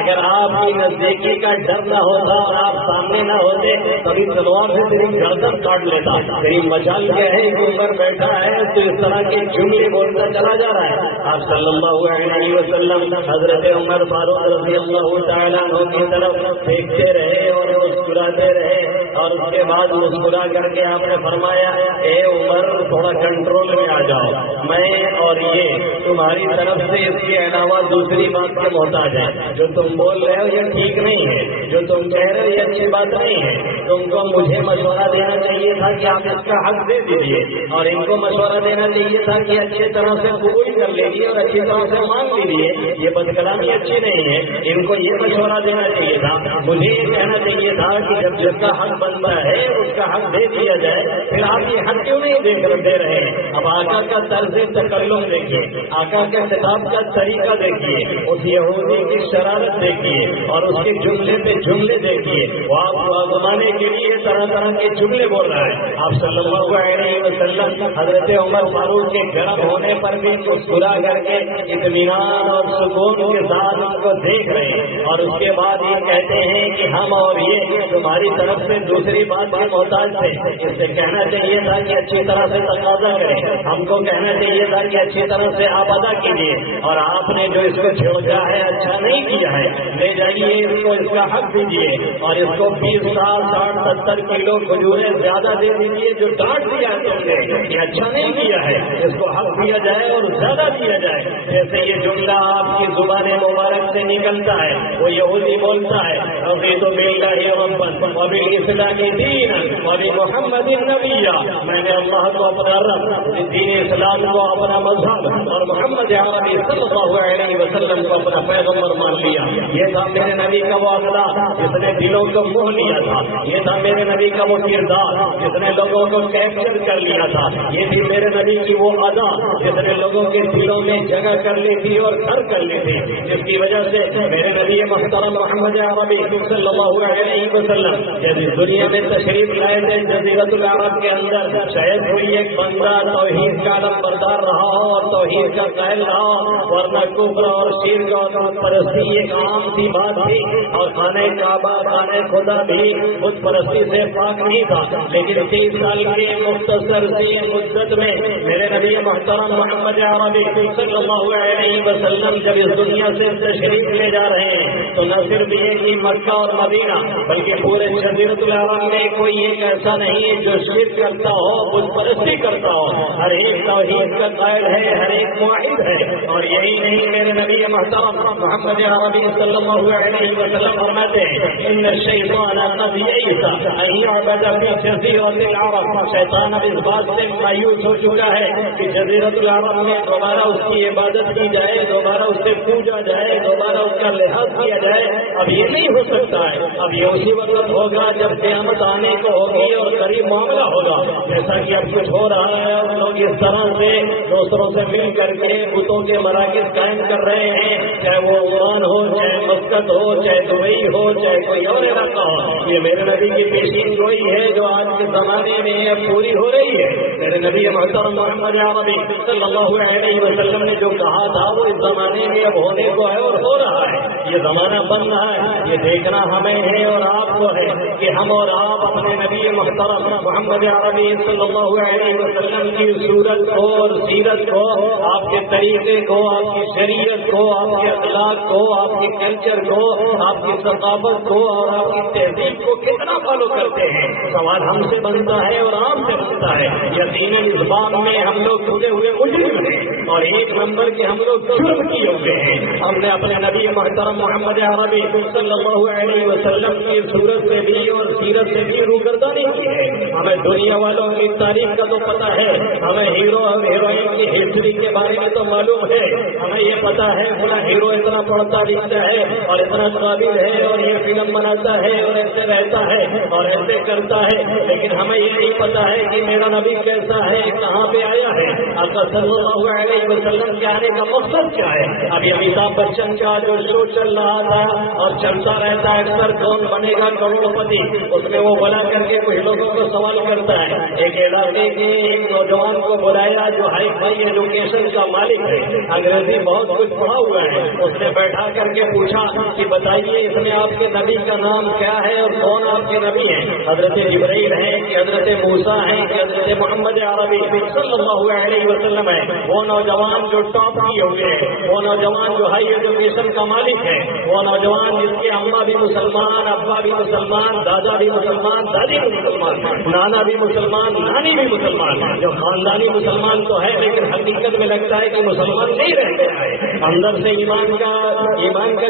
اگر آپ کی نزدیکی کا ڈر نہ ہوتا اور آپ سامنے نہ ہوتے کبھی تلوار سے تیری گردن کاٹ لیتا۔ تیری مجال کیا ہے کہ اوپر بیٹھا ہے تو اس طرح کے جملے بولتا چلا جا رہا ہے۔ آپ صلی اللہ علیہ وسلم حضرت عمر فاروق رضی اللہ تعالیٰ عنہ کی طرف دیکھتے رہے اور مسکراتے رہے اور اس کے بعد مسکرا کر کے آپ نے فرمایا اے عمر تھوڑا کنٹرول میں آ جاؤ، میں اور یہ تمہاری طرف سے اس کے علاوہ دوسری بات کے محتاج ہے۔ جو تم بول رہے ہو یہ ٹھیک نہیں ہے، جو تم کہہ رہے ہو یہ اچھی بات نہیں ہے۔ تم کو مجھے مشورہ دینا چاہیے تھا کہ آپ اس کا حق دے دیجیے اور ان کو مشورہ دینا چاہیے تھا کہ اچھی طرح سے قبول کر لیجیے اور اچھی طرح سے مان لیجیے۔ یہ بد کلامی اچھی نہیں ہے، ان کو یہ مشورہ دینا چاہیے تھا، مجھے یہ کہنا چاہیے تھا کہ جب جس کا حق بنتا ہے اس کا حق دے دیا جائے، پھر آپ یہ حق کیوں نہیں دے رہے ہیں؟ اب آقا کا طرز تکلم دیکھیے، آقا کے خطاب کا طریقہ دیکھیے، اس یہودی کی شرارت دیکھیے اور اس کے جملے پہ جملے دیکھیے، وہ آپ کو آزمانے کے لیے طرح طرح کے جملے بول رہا ہے۔ آپ صلی اللہ علیہ وسلم حضرت عمر فاروق کے گرم ہونے پر بھی مسکرا کر کے اطمینان اور سکون کے ساتھ ان کو دیکھ رہے ہیں، اور اس کے بعد یہ کہتے ہیں کہ ہم اور یہ تمہاری طرف سے دوسری بات کے محتاج تھے، اس سے کہنا چاہیے تھا کہ اچھی طرح سے تقاضا کریں، ہم کو کہنا چاہیے تھا کہ اچھی طرح سے آپ ادا کیجیے، اور آپ نے جو اس کو چھوڑا ہے اچھا نہیں کیا ہے، لے جائیے اس کو، اس کا حق دیجیے، اور اس کو 20 سال 60-70 کلو کھجوریں زیادہ دے دیجیے جو ڈانٹ دیا ہے تم نے، یہ اچھا نہیں کیا ہے، اس کو حق دیا جائے اور زیادہ دیا جائے۔ جیسے یہ جملہ آپ کی زبان مبارک سے نکلتا ہے، وہ یہودی بولتا ہے رضیت باللہ ربا وبالاسلام دینا وبمحمد نبیا، میں نے اللہ کو اپنا رب، دین اسلام کو اپنا مذہب اور محمد عربی صلی اللہ علیہ وسلم کو اپنا پیغمبر مان لیا۔ یہ تھا میرے نبی کا وہ اخلاق جس نے دلوں کو موہ لیا تھا، یہ تھا میرے نبی کا وہ کردار جس نے لوگوں کو کیپچر کر لیا تھا، یہ تھی میرے نبی کی وہ ادا جس نے لوگوں کے دلوں میں جگہ کر لی تھی اور گھر کر لی تھی، جس کی وجہ سے میرے نبی محترم محمد عربی صلی اللہ علیہ وسلم جب اس دنیا میں تشریف لائے تھے جزیرۃ العرب کے اندر، شاید کوئی ایک بندہ توحید کا علم بردار رہا ہو اور توحید کا قائل رہا ہو، ورنہ کفر اور شرک اور پرستی ایک عام سی بات تھی، اور خانہ کعبہ خانہ خدا بھی بت پرستی سے پاک نہیں تھا، لیکن 30 سال کی مختصر سی مدت میں میرے نبی محترم محمد عربی صلی اللہ علیہ وسلم جب اس دنیا سے تشریف لے جا رہے ہیں تو نہ صرف یہ کہ مکہ اور مدینہ بلکہ پورے جزیرۃ العرب میں کوئی ایک ایسا نہیں ہے جو شرک کرتا ہو، بت پرستی کرتا ہو، ہر ایک توحید کا قائل ہے، ہر ایک موحد ہے۔ اور یہی نہیں، میرے نبی محترم محمد عربی صلی اللہ علیہ وسلم فرماتے ہیں ان الشیطان قد یئس ان یعبد فی جزیرۃ العرب، شیطان اب اس بات سے مایوس ہو چکا ہے کہ جزیرۃ العرب میں دوبارہ اس کی عبادت کی جائے، دوبارہ اس سے پوجا جائے، دوبارہ اس کا لحاظ کیا جائے، اب یہ نہیں ہو سکتا ہے۔ اب یہ اسی وقت ہوگا جب قیامت آنے کو ہوگی اور قریب معاملہ ہوگا، جیسا کہ اب کچھ ہو رہا ہے اور لوگ اس طرح سے دوسروں سے مل کر کے بتوں کے مراکز قائم کر رہے ہیں، چاہے وہ عمان ہو، چاہے مسقط ہو، چاہے دبئی ہو، چاہے کوئی اور علاقہ ہو۔ یہ میرے نبی کی پیشین گوئی ہے جو آج کے زمانے میں اب پوری ہو رہی ہے۔ میرے نبی محترم محمد عربی صلی اللہ علیہ وسلم نے جو کہا تھا وہ اس زمانے میں اب ہونے کو ہے اور ہو رہا ہے۔ یہ زمانہ بن رہا ہے، یہ دیکھنا ہمیں ہے اور آپ کو ہے کہ ہم اور آپ اپنے نبی محترم محمد عربی صلی اللہ علیہ وسلم کی صورت کو اور سیرت کو، آپ کے طریقے کو، آپ کی شریعت کو، آپ کے اخلاق کو، آپ کے کلچر کو، آپ کی ثقافت کو اور آپ کی تہذیب کو کتنا فالو کرتے ہیں۔ سوال ہم سے بنتا ہے اور آپ سے بنتا ہے۔ یقیناً اس بات میں ہم لوگ کھدے ہوئے مجرم ہیں اور ایک نمبر کے ہم لوگ جرم کیے ہوئے ہیں۔ ہم نے اپنے نبی محترم محمد عربی صلی اللہ علیہ وسلم کی صورت سے بھی اور سیرت سے بھی روگردانی کی ہے۔ ہمیں دنیا والوں کی تاریخ کا تو پتہ ہے، ہمیں ہیرو اور ہیروئن کی ہسٹری کے بارے میں تو معلوم ہے، ہمیں یہ پتا ہے پورا ہیرو اتنا پڑھتا لکھتا ہے اور اتنا قابل ہے اور یہ فلم بناتا ہے اور ایسے رہتا ہے اور ایسے کرتا ہے، لیکن ہمیں یہ نہیں پتا ہے کہ میرا نبی کیسا ہے، کہاں پہ آیا ہے، آقا صلی اللہ علیہ وسلم کے آنے کا مقصد کیا ہے۔ ابھی امیتابھ بچن کا جو شو چل رہا تھا اور چلتا رہتا ہے اکثر کون بنے گا کروڑ پتی، اس میں وہ بلا کر کے کچھ لوگوں کو سوال کرتا ہے۔ ایک علاقے کے ایک نوجوان کو بلایا جو ہائی فائی ایجوکیشن کا مالک ہے، انگریزی بہت کچھ پڑھا ہوا ہے، اس نے بیٹھا کر کے پوچھا کہ بتائیے اس میں آپ کے نبی کا نام کیا ہے اور کون آپ کے نبی ہیں، حضرت جبرائیل ہیں کہ حضرت موسیٰ ہیں کہ حضرت محمد عربی صلی اللہ علیہ وسلم ہے۔ وہ نوجوان جو ٹاپ کیے ہوئے ہیں، وہ نوجوان جو ہائی ایجوکیشن کا مالک ہے، وہ نوجوان جس کے اماں بھی مسلمان، ابا بھی مسلمان، دادا بھی مسلمان، دادی بھی مسلمان، نانا بھی مسلمان، نانی بھی مسلمان، جو خاندانی مسلمان تو ہے لیکن حقیقت میں لگتا ہے کہ مسلمان نہیں رہتے ہیں، اندر سے ایمان کا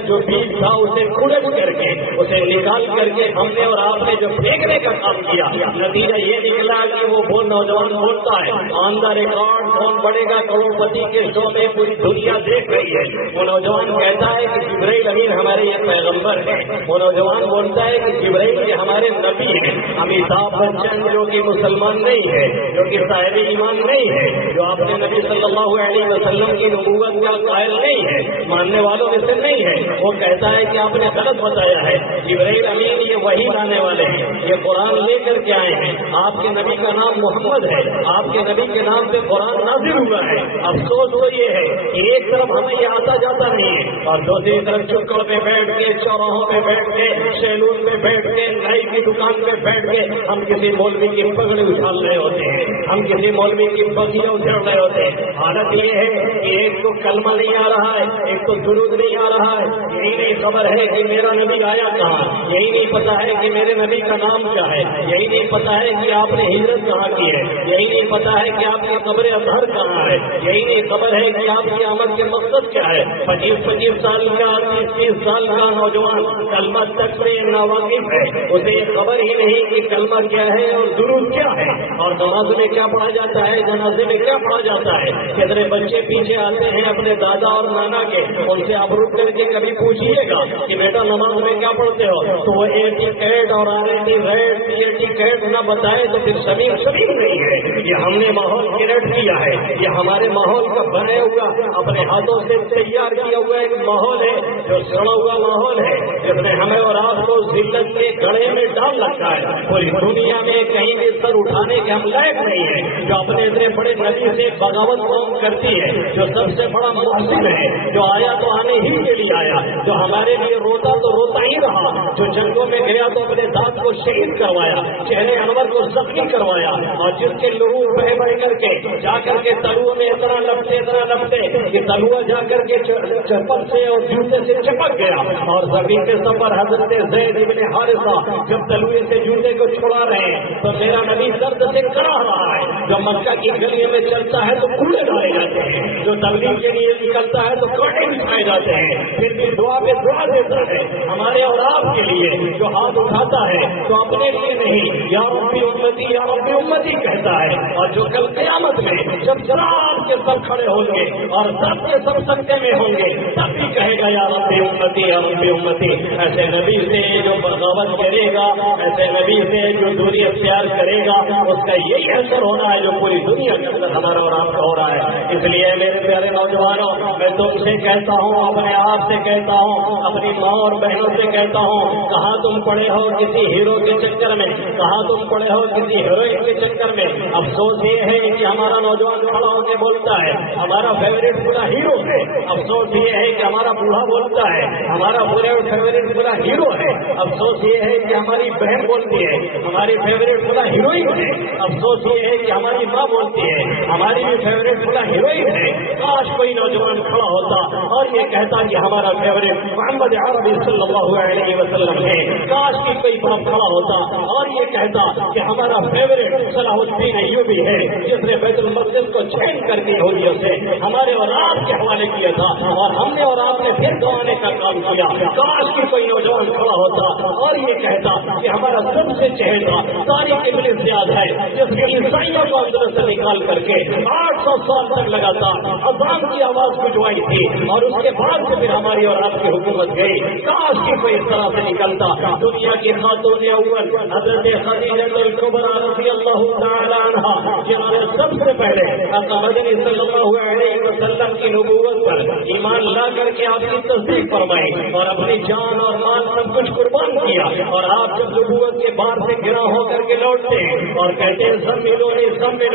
جو بیج تھا اسے کھڑک کر کے اسے نکال کر کے ہم نے اور آپ نے جو پھینکنے کا کام کیا، نتیجہ یہ نکلا کہ وہ نوجوان بولتا ہے آن دا ریکارڈ کون بڑھے گا کروڑ پتی کے شو میں پوری دنیا دیکھ رہی ہے۔ وہ نوجوان کہتا ہے کہ جبرائیل امین ہمارے یہ پیغمبر ہے، وہ نوجوان بولتا ہے کہ جبرائیل جبرائیل یہ ہمارے نبی ہیں. امیتابھ بچن جو کہ مسلمان نہیں ہے, جو کہ صاحب ایمان نہیں ہے, جو آپ نے نبی صلی اللہ علیہ وسلم کی نبوت کا قائل نہیں ہے, ماننے والوں میں سے نہیں ہے, وہ کہتا ہے کہ آپ نے غلط بتایا ہے. جبرائیل امین یہ وہی لانے والے ہیں, یہ قرآن لے کر کے آئے ہیں. آپ کے نبی کا نام محمد ہے, آپ کے نبی کے نام سے قرآن نازل ہوا ہے. افسوس تو یہ ہے کہ ایک طرف ہمیں یہ آتا جاتا نہیں ہے اور دوسری طرف چکڑ پہ بیٹھ کے, چوراہوں پہ بیٹھ کے, سیلون میں بیٹھ کے, نائی کی دکان پہ بیٹھ کے ہم کسی مولوی کی پگڑی اچھال رہے ہوتے ہیں, ہم کسی مولوی کی بگیاں اچھال رہے ہوتے ہیں. حالت یہ ہے کہ ایک تو کلمہ نہیں آ رہا ہے, ایک تو درود نہیں آ رہا ہے, یہی نہیں خبر ہے کہ میرا نبی آیا کہاں, یہی نہیں پتا ہے کہ میرے نبی کا نام کیا ہے, یہی نہیں پتا ہے کہ آپ نے ہجرت کہاں کی ہے, یہی نہیں پتا ہے کہ آپ کی قبر اطہر کہاں ہے, یہی نہیں خبر ہے کہ آپ کی آمد کے مقصد کیا ہے. 25 سال کا 30 سال کا نوجوان کلمہ تک سے ناواقف ہے, اسے یہ خبر ہی نہیں کہ کلمہ کیا ہے اور درود کیا ہے, اور نماز میں کیا پڑھا جاتا ہے, جنازے میں کیا پڑھا جاتا ہے. کتنے بچے پیچھے آتے ہیں اپنے دادا اور نانا کے, ان سے آپ رک کر کے کبھی پوچھیے گا کہ بیٹا نماز میں کیا پڑھتے ہو, تو وہ ایٹیکیٹ اور ایٹیکیٹ نہ بتائے تو پھر شبیر نہیں ہے. یہ ہم نے ماحول کریٹ کیا ہے, یہ ہمارے ماحول کا بنایا ہوا اپنے ہاتھوں سے تیار کیا ہوا ایک ماحول ہے جو سڑا ہوا ماحول ہے, جس نے ہمیں اور آپ کو ذلت کے گڑھے میں ڈال رکھا ہے. پوری دنیا میں کہیں بھی سر اٹھانے کے ہم لائق نہیں ہے. جو اپنے اتنے بڑے نبی سے بغاوت قوم کرتی ہے, جو سب سے بڑا محسن ہے, جو آیا تو آنے ہی کے لیے آیا, جو ہمارے لیے روتا تو روتا ہی رہا, جو جنگوں میں گیا تو اپنے ذات کو شہید کروایا, چہرے انور کو زخمی کروایا, اور جس کے لہو بہ بہ کر کے جا کر کے تلوؤں میں اتنا لپٹے کہ تلوا جا کر کے چپل سے اور جوتے سے چپک گیا. اور زمین کے سفر حضرت زید بن حارثہ جب تلوے سے جوتے کو چھڑا رہے ہیں تو میرا نبی درد سے کرا رہا ہے. جو مکہ کی گلیوں میں چلتا ہے تو کوڑے ڈالے جاتے ہیں, جو تبلیغ کے لیے نکلتا ہے تو کانٹے بچھائے جاتے ہیں, پھر بھی دعا پہ دعا دیتا ہے ہمارے اور آپ کے لیے. جو ہاتھ اٹھاتا ہے تو اپنے لیے نہیں, یا ربی امتی یا ربی امتی کہتا ہے, اور جو کل قیامت میں جب آپ کے سب کھڑے ہوں گے اور سب کے سب سکتے میں ہوں گے تب بھی کہے گا یا ربی امتی یا ربی امتی. ایسے نبی سے جو بغاوت کرے گا, ایسے نبی سے جو دوری اختیار کرے گا, اس کا یہی اثر ہونا ہے جو پوری دنیا کے اندر ہمارا اور آپ کا ہو رہا ہے. اس لیے میرے پیارے نوجوانوں, میں تم سے کہتا ہوں, اپنے آپ سے کہتا ہوں, اپنی ماں اور بہنوں سے کہتا ہوں, کہاں تم پڑے ہو کسی ہیرو کے چکر میں, کہاں تم پڑے ہو کسی ہیروئن کے چکر میں. افسوس یہ ہے کہ ہمارا نوجوان کھڑا ہو کے بولتا ہے ہمارا فیوریٹ پورا ہیرو ہے. افسوس یہ ہے کہ ہمارا بوڑھا بولتا ہے ہمارا فیوریٹ پورا ہیرو ہے. افسوس یہ ہے کہ ہماری بہن بولتی ہے ہماری فیوریٹ پورا ہیروئن ہے. افسوس یہ ہے کہ ہماری ماں بولتی ہے ہماری بھی فیوریٹ پورا ہیروئن ہے. کاش کوئی نوجوان کھڑا ہوتا اور یہ کہتا کہ ہمارا فیوریٹ محمد عربی صلی اللہ علیہ وسلم ہے. کاش کی کوئی باپ کھڑا ہوتا اور یہ کہتا کہ ہمارا فیوریٹ صلاح الدین ایوبی ہے, جس نے بیت المقدس کو چھین کر کے یہودیوں سے ہمارے اور آپ کے حوالے کیا تھا, اور ہم نے اور آپ نے پھر دعانے کا کام کیا. کاش کی کوئی نوجوان کھڑا ہوتا اور یہ کہتا کہ ہمارا سب سے چہرہ تاریخ ابن زیاد ہے, جس نے عیسائیوں کو اندر سے نکال کر کے 800 سال تک لگاتار اذان کی آواز بجوائی تھی, اور اس کے بعد سے پھر ہماری اور آپ کی حکومت گئی. کاش کی کوئی اس طرح سے نکلتا. دنیا کی خاتون اول حضرت خدیجہ الکبریٰ رضی اللہ تعالی عنہا, جنہوں نے سب سے پہلے آقا مدنی صلی اللہ علیہ وسلم کی نبوت پر ایمان لا کر کے آپ کی تصدیق فرمائی اور اپنی جان اور مال سب کچھ قربان کیا. اور آپ جب نبوت کے بعد سے گرا ہو کر کے لوٹتے ہیں اور کہتے ہیں سب ملوں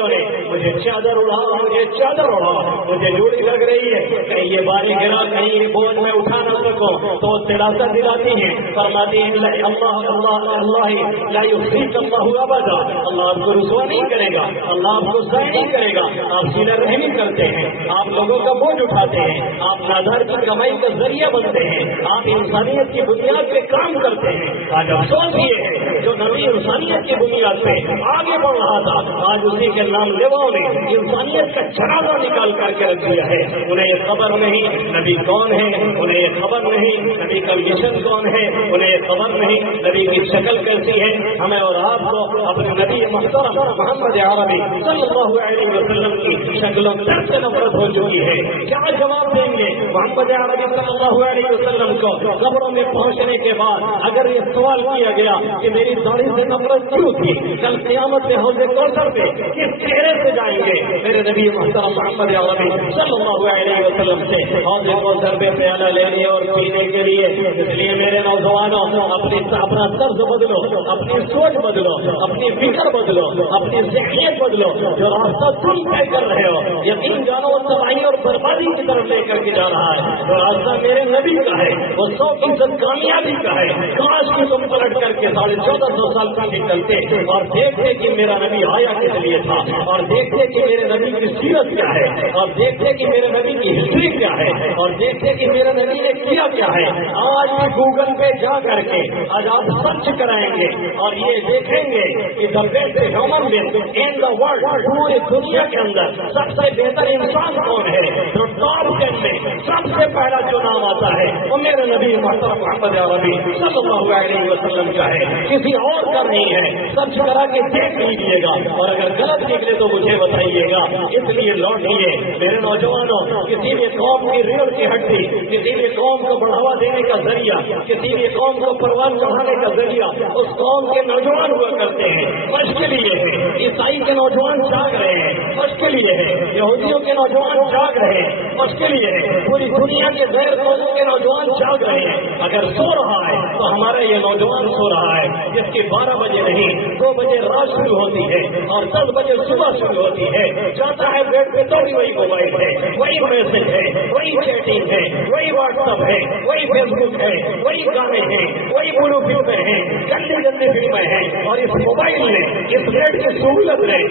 نے مجھے چادر اڑاؤ, مجھے جوڑی لگ رہی ہے, کہیں یہ باری گرا, کہیں یہ بوجھ میں اٹھا نہ سکوں, تو دلاسا دلاتی ہیں, فرماتی ہیں اللہ ابدا, اللہ آپ کو رسوا نہیں کرے گا, اللہ آپ کو ضائع نہیں کرے گا. آپ صلہ رحمی کرتے ہیں, آپ لوگوں کا بوجھ اٹھاتے ہیں, آپ نادار کی کمائی کا ذریعہ بنتے ہیں, آپ انسانیت کی بنیاد پہ کام کرتے ہیں. آج افسوس یہ ہے جو نبی انسانیت کی بنیاد پہ آگے بڑھ رہا تھا, آج اسی کے نام لیواؤں نے انسانیت کا جنازہ نکال کر کے رکھ دیا ہے. انہیں یہ خبر نہیں نبی کون ہے, انہیں یہ خبر نہیں نبی کا مشن کون ہے, انہیں یہ خبر نہیں نبی کی شکل کیسی ہے. ہمیں اور آپ کو اپنے نبی محترم محمد عربی صلی اللہ علیہ وسلم کی شکلوں سے نفرت ہو چکی ہے. کیا جواب دیں گے محمد عربی صلی اللہ علیہ وسلم کو قبروں میں پہنچنے کے بعد اگر یہ سوال کیا گیا کہ میری داڑھی سے نفرت کیوں تھی؟ کل قیامت میں حوض کوثر پہ کس چہرے سے جائیں گے؟ میرے نبی محترم محمد عربی صلی اللہ علیہ وسلم سے حوض کوثر پہ پیالہ لینے اور پینے کے لیے. اس لیے میرے نوجوانوں اپنا طرز بدلو، اپنی سوچ بدلو، اپنی فکر بدلو، اپنی ذہنیت بدلو. جو راستہ تم طے کر رہے ہو یقین جانو وہ تباہی اور بربادی کی طرف لے کر کے جا رہا ہے. جو راستہ میرے نبی کا ہے وہ 100% کامیابی کا ہے. کاش کی تم پلٹ کر کے 1450 سال پیچھے چلتے اور دیکھتے کہ میرا نبی آیا کس لیے تھا، اور دیکھتے کہ میرے نبی کی سیرت کیا ہے، اور دیکھتے کہ میرے نبی کی ہسٹری کیا ہے، اور دیکھتے کہ میرے نبی نے کیا کیا ہے. آج بھی گوگل پہ جا کر کے آج آپ سرچ کرائیں گے اور یہ دیکھیں گے کہ the best human being in the world, پوری دنیا کے اندر سب سے بہتر انسان کون ہے. تو ٹاپ 10 میں سب سے پہلا جو نام آتا ہے وہ میرے نبی محترم محمد عربی صلی اللہ علیہ وسلم کا ہے، کسی اور کا نہیں ہے. سرچ کرا کے دیکھ لیجیے گا اور اگر غلط نکلے تو مجھے بتائیے گا. اس لیے لوٹیے میرے نوجوانوں. کسی بھی قوم کی ریڑھ کی ہڈی، کسی بھی قوم کو بڑھاوا دینے کا ذریعہ، کسی بھی قوم کو پروان چڑھانے کا ذریعہ اس قوم کے نوجوان ہوا کرتے ہیں. مشکل یہ ہے عیسائی کے نوجوان جاگ رہے ہیں، مشکل یہ ہے یہودیوں کے نوجوان جاگ رہے ہیں، مشکل یہ ہے پوری دنیا کے غیر قوموں کے نوجوان جاگ رہے ہیں. اگر سو رہا ہے تو ہمارا یہ نوجوان سو رہا ہے جس کی 12 بجے نہیں 2 بجے رات شروع ہوتی ہے اور 10 بجے صبح شروع ہوتی ہے. جاتا ہے بیڈ پہ تو بھی وہی موبائل ہے، وہی میسج ہے، وہی چیٹنگ ہے، وہی واٹس ایپ ہے، وہی فیس بک ہے، وہی گانے ہیں، وہی بلو فلمیں ہیں، گندی گندی فلمیں ہیں. اور اس موبائل نے اس نیٹ کی سہولت نے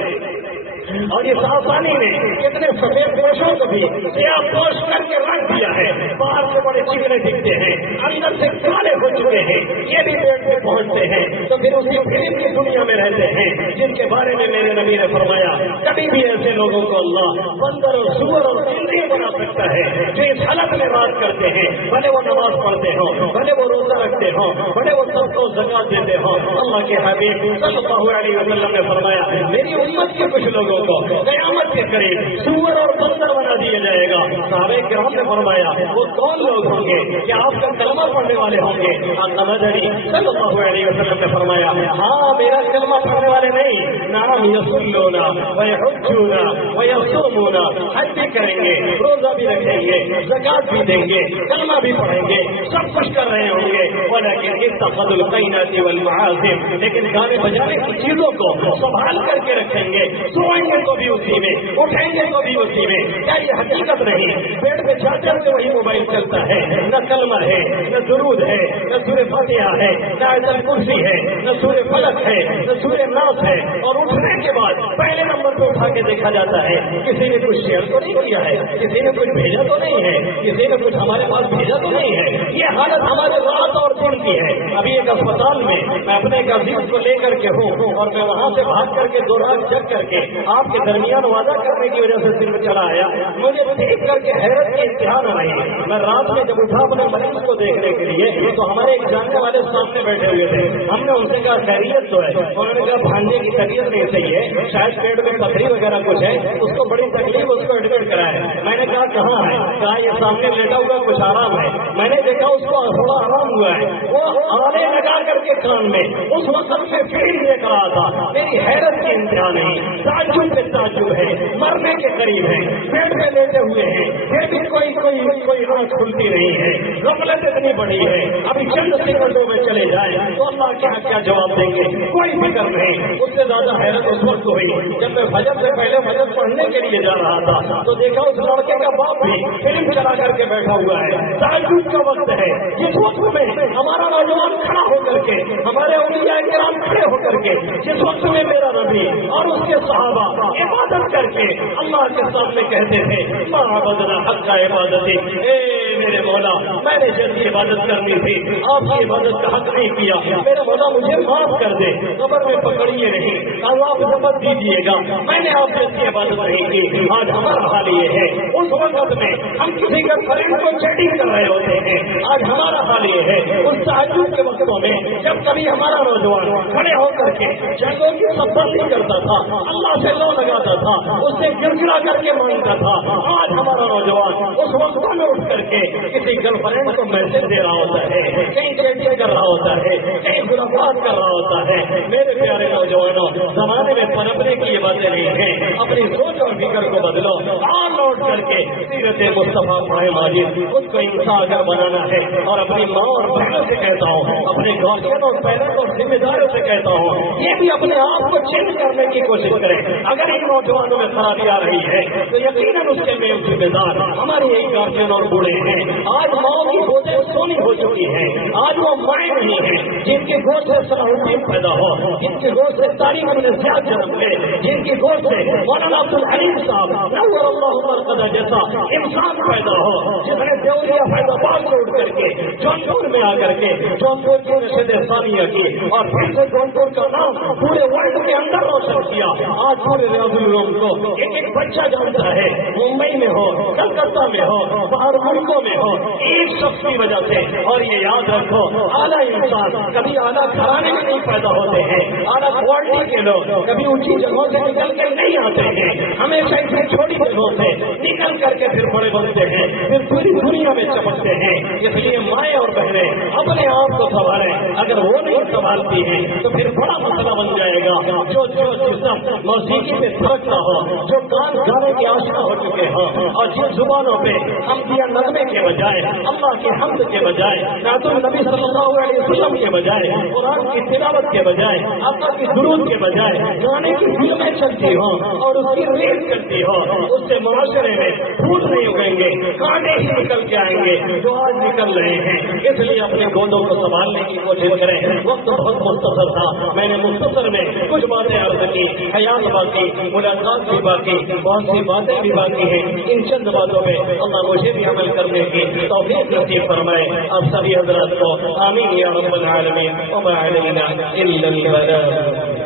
اور اس آسانی نے کتنے سفید پوشوں کو بھی سیاہ پوش کر کے رکھ دیا ہے. باہر سے بڑے چکنے دکھتے ہیں، اندر سے کالے ہو چکے ہیں، یہ بھی پیٹ میں پہنچتے ہیں تو پھر اسی فلم کی دنیا میں رہتے ہیں جن کے بارے میں میرے نبی نے فرمایا کبھی بھی ایسے لوگوں کو اللہ بندر اور سور اور زندگی بنا سکتا ہے جو اس حالت میں بات کرتے ہیں، بھلے وہ نماز پڑھتے ہوں، بھلے وہ روزہ رکھتے ہوں، بھلے وہ سب کو زکات دیتے ہوں. اللہ کے حبیب صلی اللہ علیہ وسلم نے فرمایا میری امت کے کچھ لوگوں کو قیامت کے قریب سور اور بندر بنا دیا جائے گا. صحابہ کرام نے فرمایا وہ کون لوگ ہوں گے؟ کیا آپ کا کلمہ پڑھنے والے ہوں گے؟ نبی صلی اللہ علیہ وسلم نے فرمایا ہاں میرا کلمہ پڑھنے والے نہیں، نام یصلون ویحجون ویصومون، حج بھی کریں گے، روزہ بھی رکھیں گے، زکات بھی دیں گے، کلمہ بھی پڑھیں گے، سب کچھ کر رہے ہوں گے. ولکن اتخذوا القینات والمعازم، لیکن گانے بجانے کی چیزوں کو سنبھال کر کے رکھیں گے، سوئیں گے تو بھی اسی میں، اٹھیں گے تو بھی اسی میں. کیا یہ حقیقت نہیں؟ پیٹ پہ چاچر سے وہی موبائل چلتا ہے، نہ کلمہ ہے، نہ درود ہے، نہ سورہ فاتحہ ہے، نہ آیت الکرسی ہے، نہ سورہ فلق ہے، نہ سورہ ناس ہے. اور اٹھنے کے بعد پہلے نمبر پہ اٹھا کے دیکھا جاتا ہے کسی نے کچھ شیئر تو نہیں کیا ہے، کسی نے کچھ بھیجا تو نہیں ہے، کسی نے کچھ ہمارے پاس بھیجا تو نہیں ہے. یہ حالت ہمارے رات اور دن کی ہے. ابھی ایک اسپتال میں اپنے ایک عزیز کو لے کر کے ہوں اور میں وہاں سے بھاگ کر کے 2 رات جگ کر کے آپ کے درمیان وعدہ کرنے کی وجہ سے دل میں چلا آیا. مجھے دیکھ کر کے حیرت کی انتہا نہ رہی. میں رات میں جب اٹھا اپنے مریض کو دیکھنے کے لیے تو ہمارے ایک جاننے والے سامنے بیٹھے ہوئے تھے. ہم نے ان سے کہا خیریت تو ہے؟ انہوں نے کہا بھانجے کی طبیعت نہیں صحیح ہے، شاید پیٹ میں پتھری وغیرہ کچھ ہے، اس کو بڑی تکلیف، اس کو ایڈمٹ کرا ہے. میں نے کہا کہاں ہے؟ کہا یہ سامنے لیٹا ہوا کچھ آرام ہے. میں نے دیکھا اس کو تھوڑا آرام ہوا ہے، وہ آلے لگا کر کے کان میں اس وقت میں فلم دیکھ رہا تھا. میری حیرت کی انتہا نہیں، تعجب پہ تعجب ہے، مرنے کے قریب ہے، پیٹ میں لیٹے ہوئے ہیں، پھر بھی کوئی آنکھ کھلتی نہیں ہے. غفلت اتنی بڑی ہے. ابھی چند سیکنڈوں میں چلے جائیں تو اللہ کیا جواب دیں گے؟ کوئی فکر نہیں. اس سے زیادہ حیرت اس وقت ہوئی جب میں فجر سے پہلے فجر پڑھنے کے لیے جا رہا تھا تو دیکھا اس لڑکے کا باپ بھی فلم چلا کر کے بیٹھا ہوا ہے. تعجب کا وقت ہے جس وقت میں ہمارا نوجوان کھڑا ہو کر کے، ہمارے اولیاء کرام کھڑے ہو کر کے، جس وقت میں میرا نبی اور اس کے صحابہ عبادت کر کے اللہ کے سامنے کہتے تھے ما عبدنا حق عبادتی، اے میرے مولا میں نے جیسی عبادت کرنی تھی آپ کی عبادت کا حق نہیں کیا، میرے مولا مجھے معاف کر دے، قبر میں پکڑیے نہیں، عذاب ضبط دیجیے گا، میں نے آپ جیسی عبادت نہیں کی. آج ہمارا حال یہ ہے، اس وقت میں ہم کسی کا فرینڈ کو چیٹنگ کر رہے ہوتے ہیں. آج ہمارا حال یہ ہے، اس تہجد کے وقتوں میں جب کبھی ہمارا نوجوان کھڑے ہو کر کے جنگوں کی سبزی کرتا تھا، اللہ سے لو لگاتا تھا، اس سے گر گرا کر کے مانگتا تھا. آج ہمارا نوجوان اس وقت میں اٹھ کر کے کسی گرل فرینڈ کو میسج دے رہا ہوتا ہے، کہیں چیٹنگ کر رہا ہوتا ہے، کہیں خرافات کر رہا ہوتا ہے۔ میرے پیارے نوجوانوں، زمانے میں پنپنے کی یہ باتیں نہیں ہیں، اپنی سوچ اور فکر کو بدلو، آن لوٹ کر کے سیرت مصطفیٰ پڑھے ماجد، خود کو انسان اگر بنانا ہے، اور اپنی ماں اور بہنوں سے کہتا ہوں، اپنے گارجین اور پیرنٹس اور ذمہ داروں سے کہتا ہوں، یہ بھی اپنے آپ کو چینج کرنے کی کوشش کریں۔ اگر ان نوجوانوں میں خرابی آ رہی ہے تو یقیناً اس کے میں ذمہ دار ہمارے یہی گارجین اور بوڑھے ہیں۔ آج ماؤں کی گودیں سونی ہو چکی ہیں، آج وہ مائیں نہیں ہیں جن کی گود سے صلاح الدین پیدا ہو، جن کی گود سے تاریخ نے زیادہ جنم لے، جن کی گود سے مولانا عبد الحلیم صاحب نور اللہ مرقدہ جیسا انسان پیدا ہو، جس نے دیوریا فیضآباد سے اٹھ کر کے جونپور میں آ کر کے جونپور کی نشست ثانیہ کی اور پھر سے جونپور کا نام پورے ورلڈ کے اندر روشن کیا۔ آج پورے ریاض العلوم کو ایک بچہ جانتا ہے، ممبئی میں ہو، کلکتہ میں ہو، باہر ملکوں میں ہو، ایک شخص کی وجہ سے۔ اور یہ یاد رکھو، اعلیٰ انسان کبھی اعلیٰ گھرانے میں نہیں پیدا ہوتے ہیں، اعلیٰ کوالٹی کے لوگ کبھی اونچی جگہوں سے نکل کر نہیں آتے ہیں، ہمیشہ اسے چھوٹی جگہوں سے نکل کر کے پھر بڑے بنتے ہیں، پھر پوری دنیا میں چمکتے ہیں۔ اس لیے مائیں اور بہنیں اپنے آپ کو سنبھالیں، اگر وہ نہیں سنبھالتی ہیں تو پھر بڑا مسئلہ بن جائے گا۔ جو جسم موسیقی میں تھرکتا ہو، جو کان گانے کے آشنا ہو چکے ہوں، اور جن زبانوں پہ ہم دیا نغمے کے بجائے، اللہ کے حمد کے بجائے، نعت النبی صلی اللہ علیہ وسلم کے بجائے، قرآن کی تلاوت کے بجائے، آقا کی درود کے بجائے گانے کی فلمیں چلتی ہوں اور اس کی ریل چلتی ہو، اس سے معاشرے میں پھول نہیں اگیں گے، کانٹے ہی نکل کے آئیں گے جو آج نکل رہے ہیں۔ اس لیے اپنے گودوں کو سنبھالنے کی کوشش کریں۔ وقت بہت مختصر تھا، میں نے مختصر میں کچھ باتیں عرض کی، حیات باقی، ملاقات بھی باقی، بہت سی باتیں بھی باقی ہیں۔ ان چند باتوں پہ اللہ مجھے بھی عمل کرنے کی توفیق نصیب فرمائے۔ آپ سبھی حضرات کو آمین یا رب العالمین۔ وما علینا الا البلاغ۔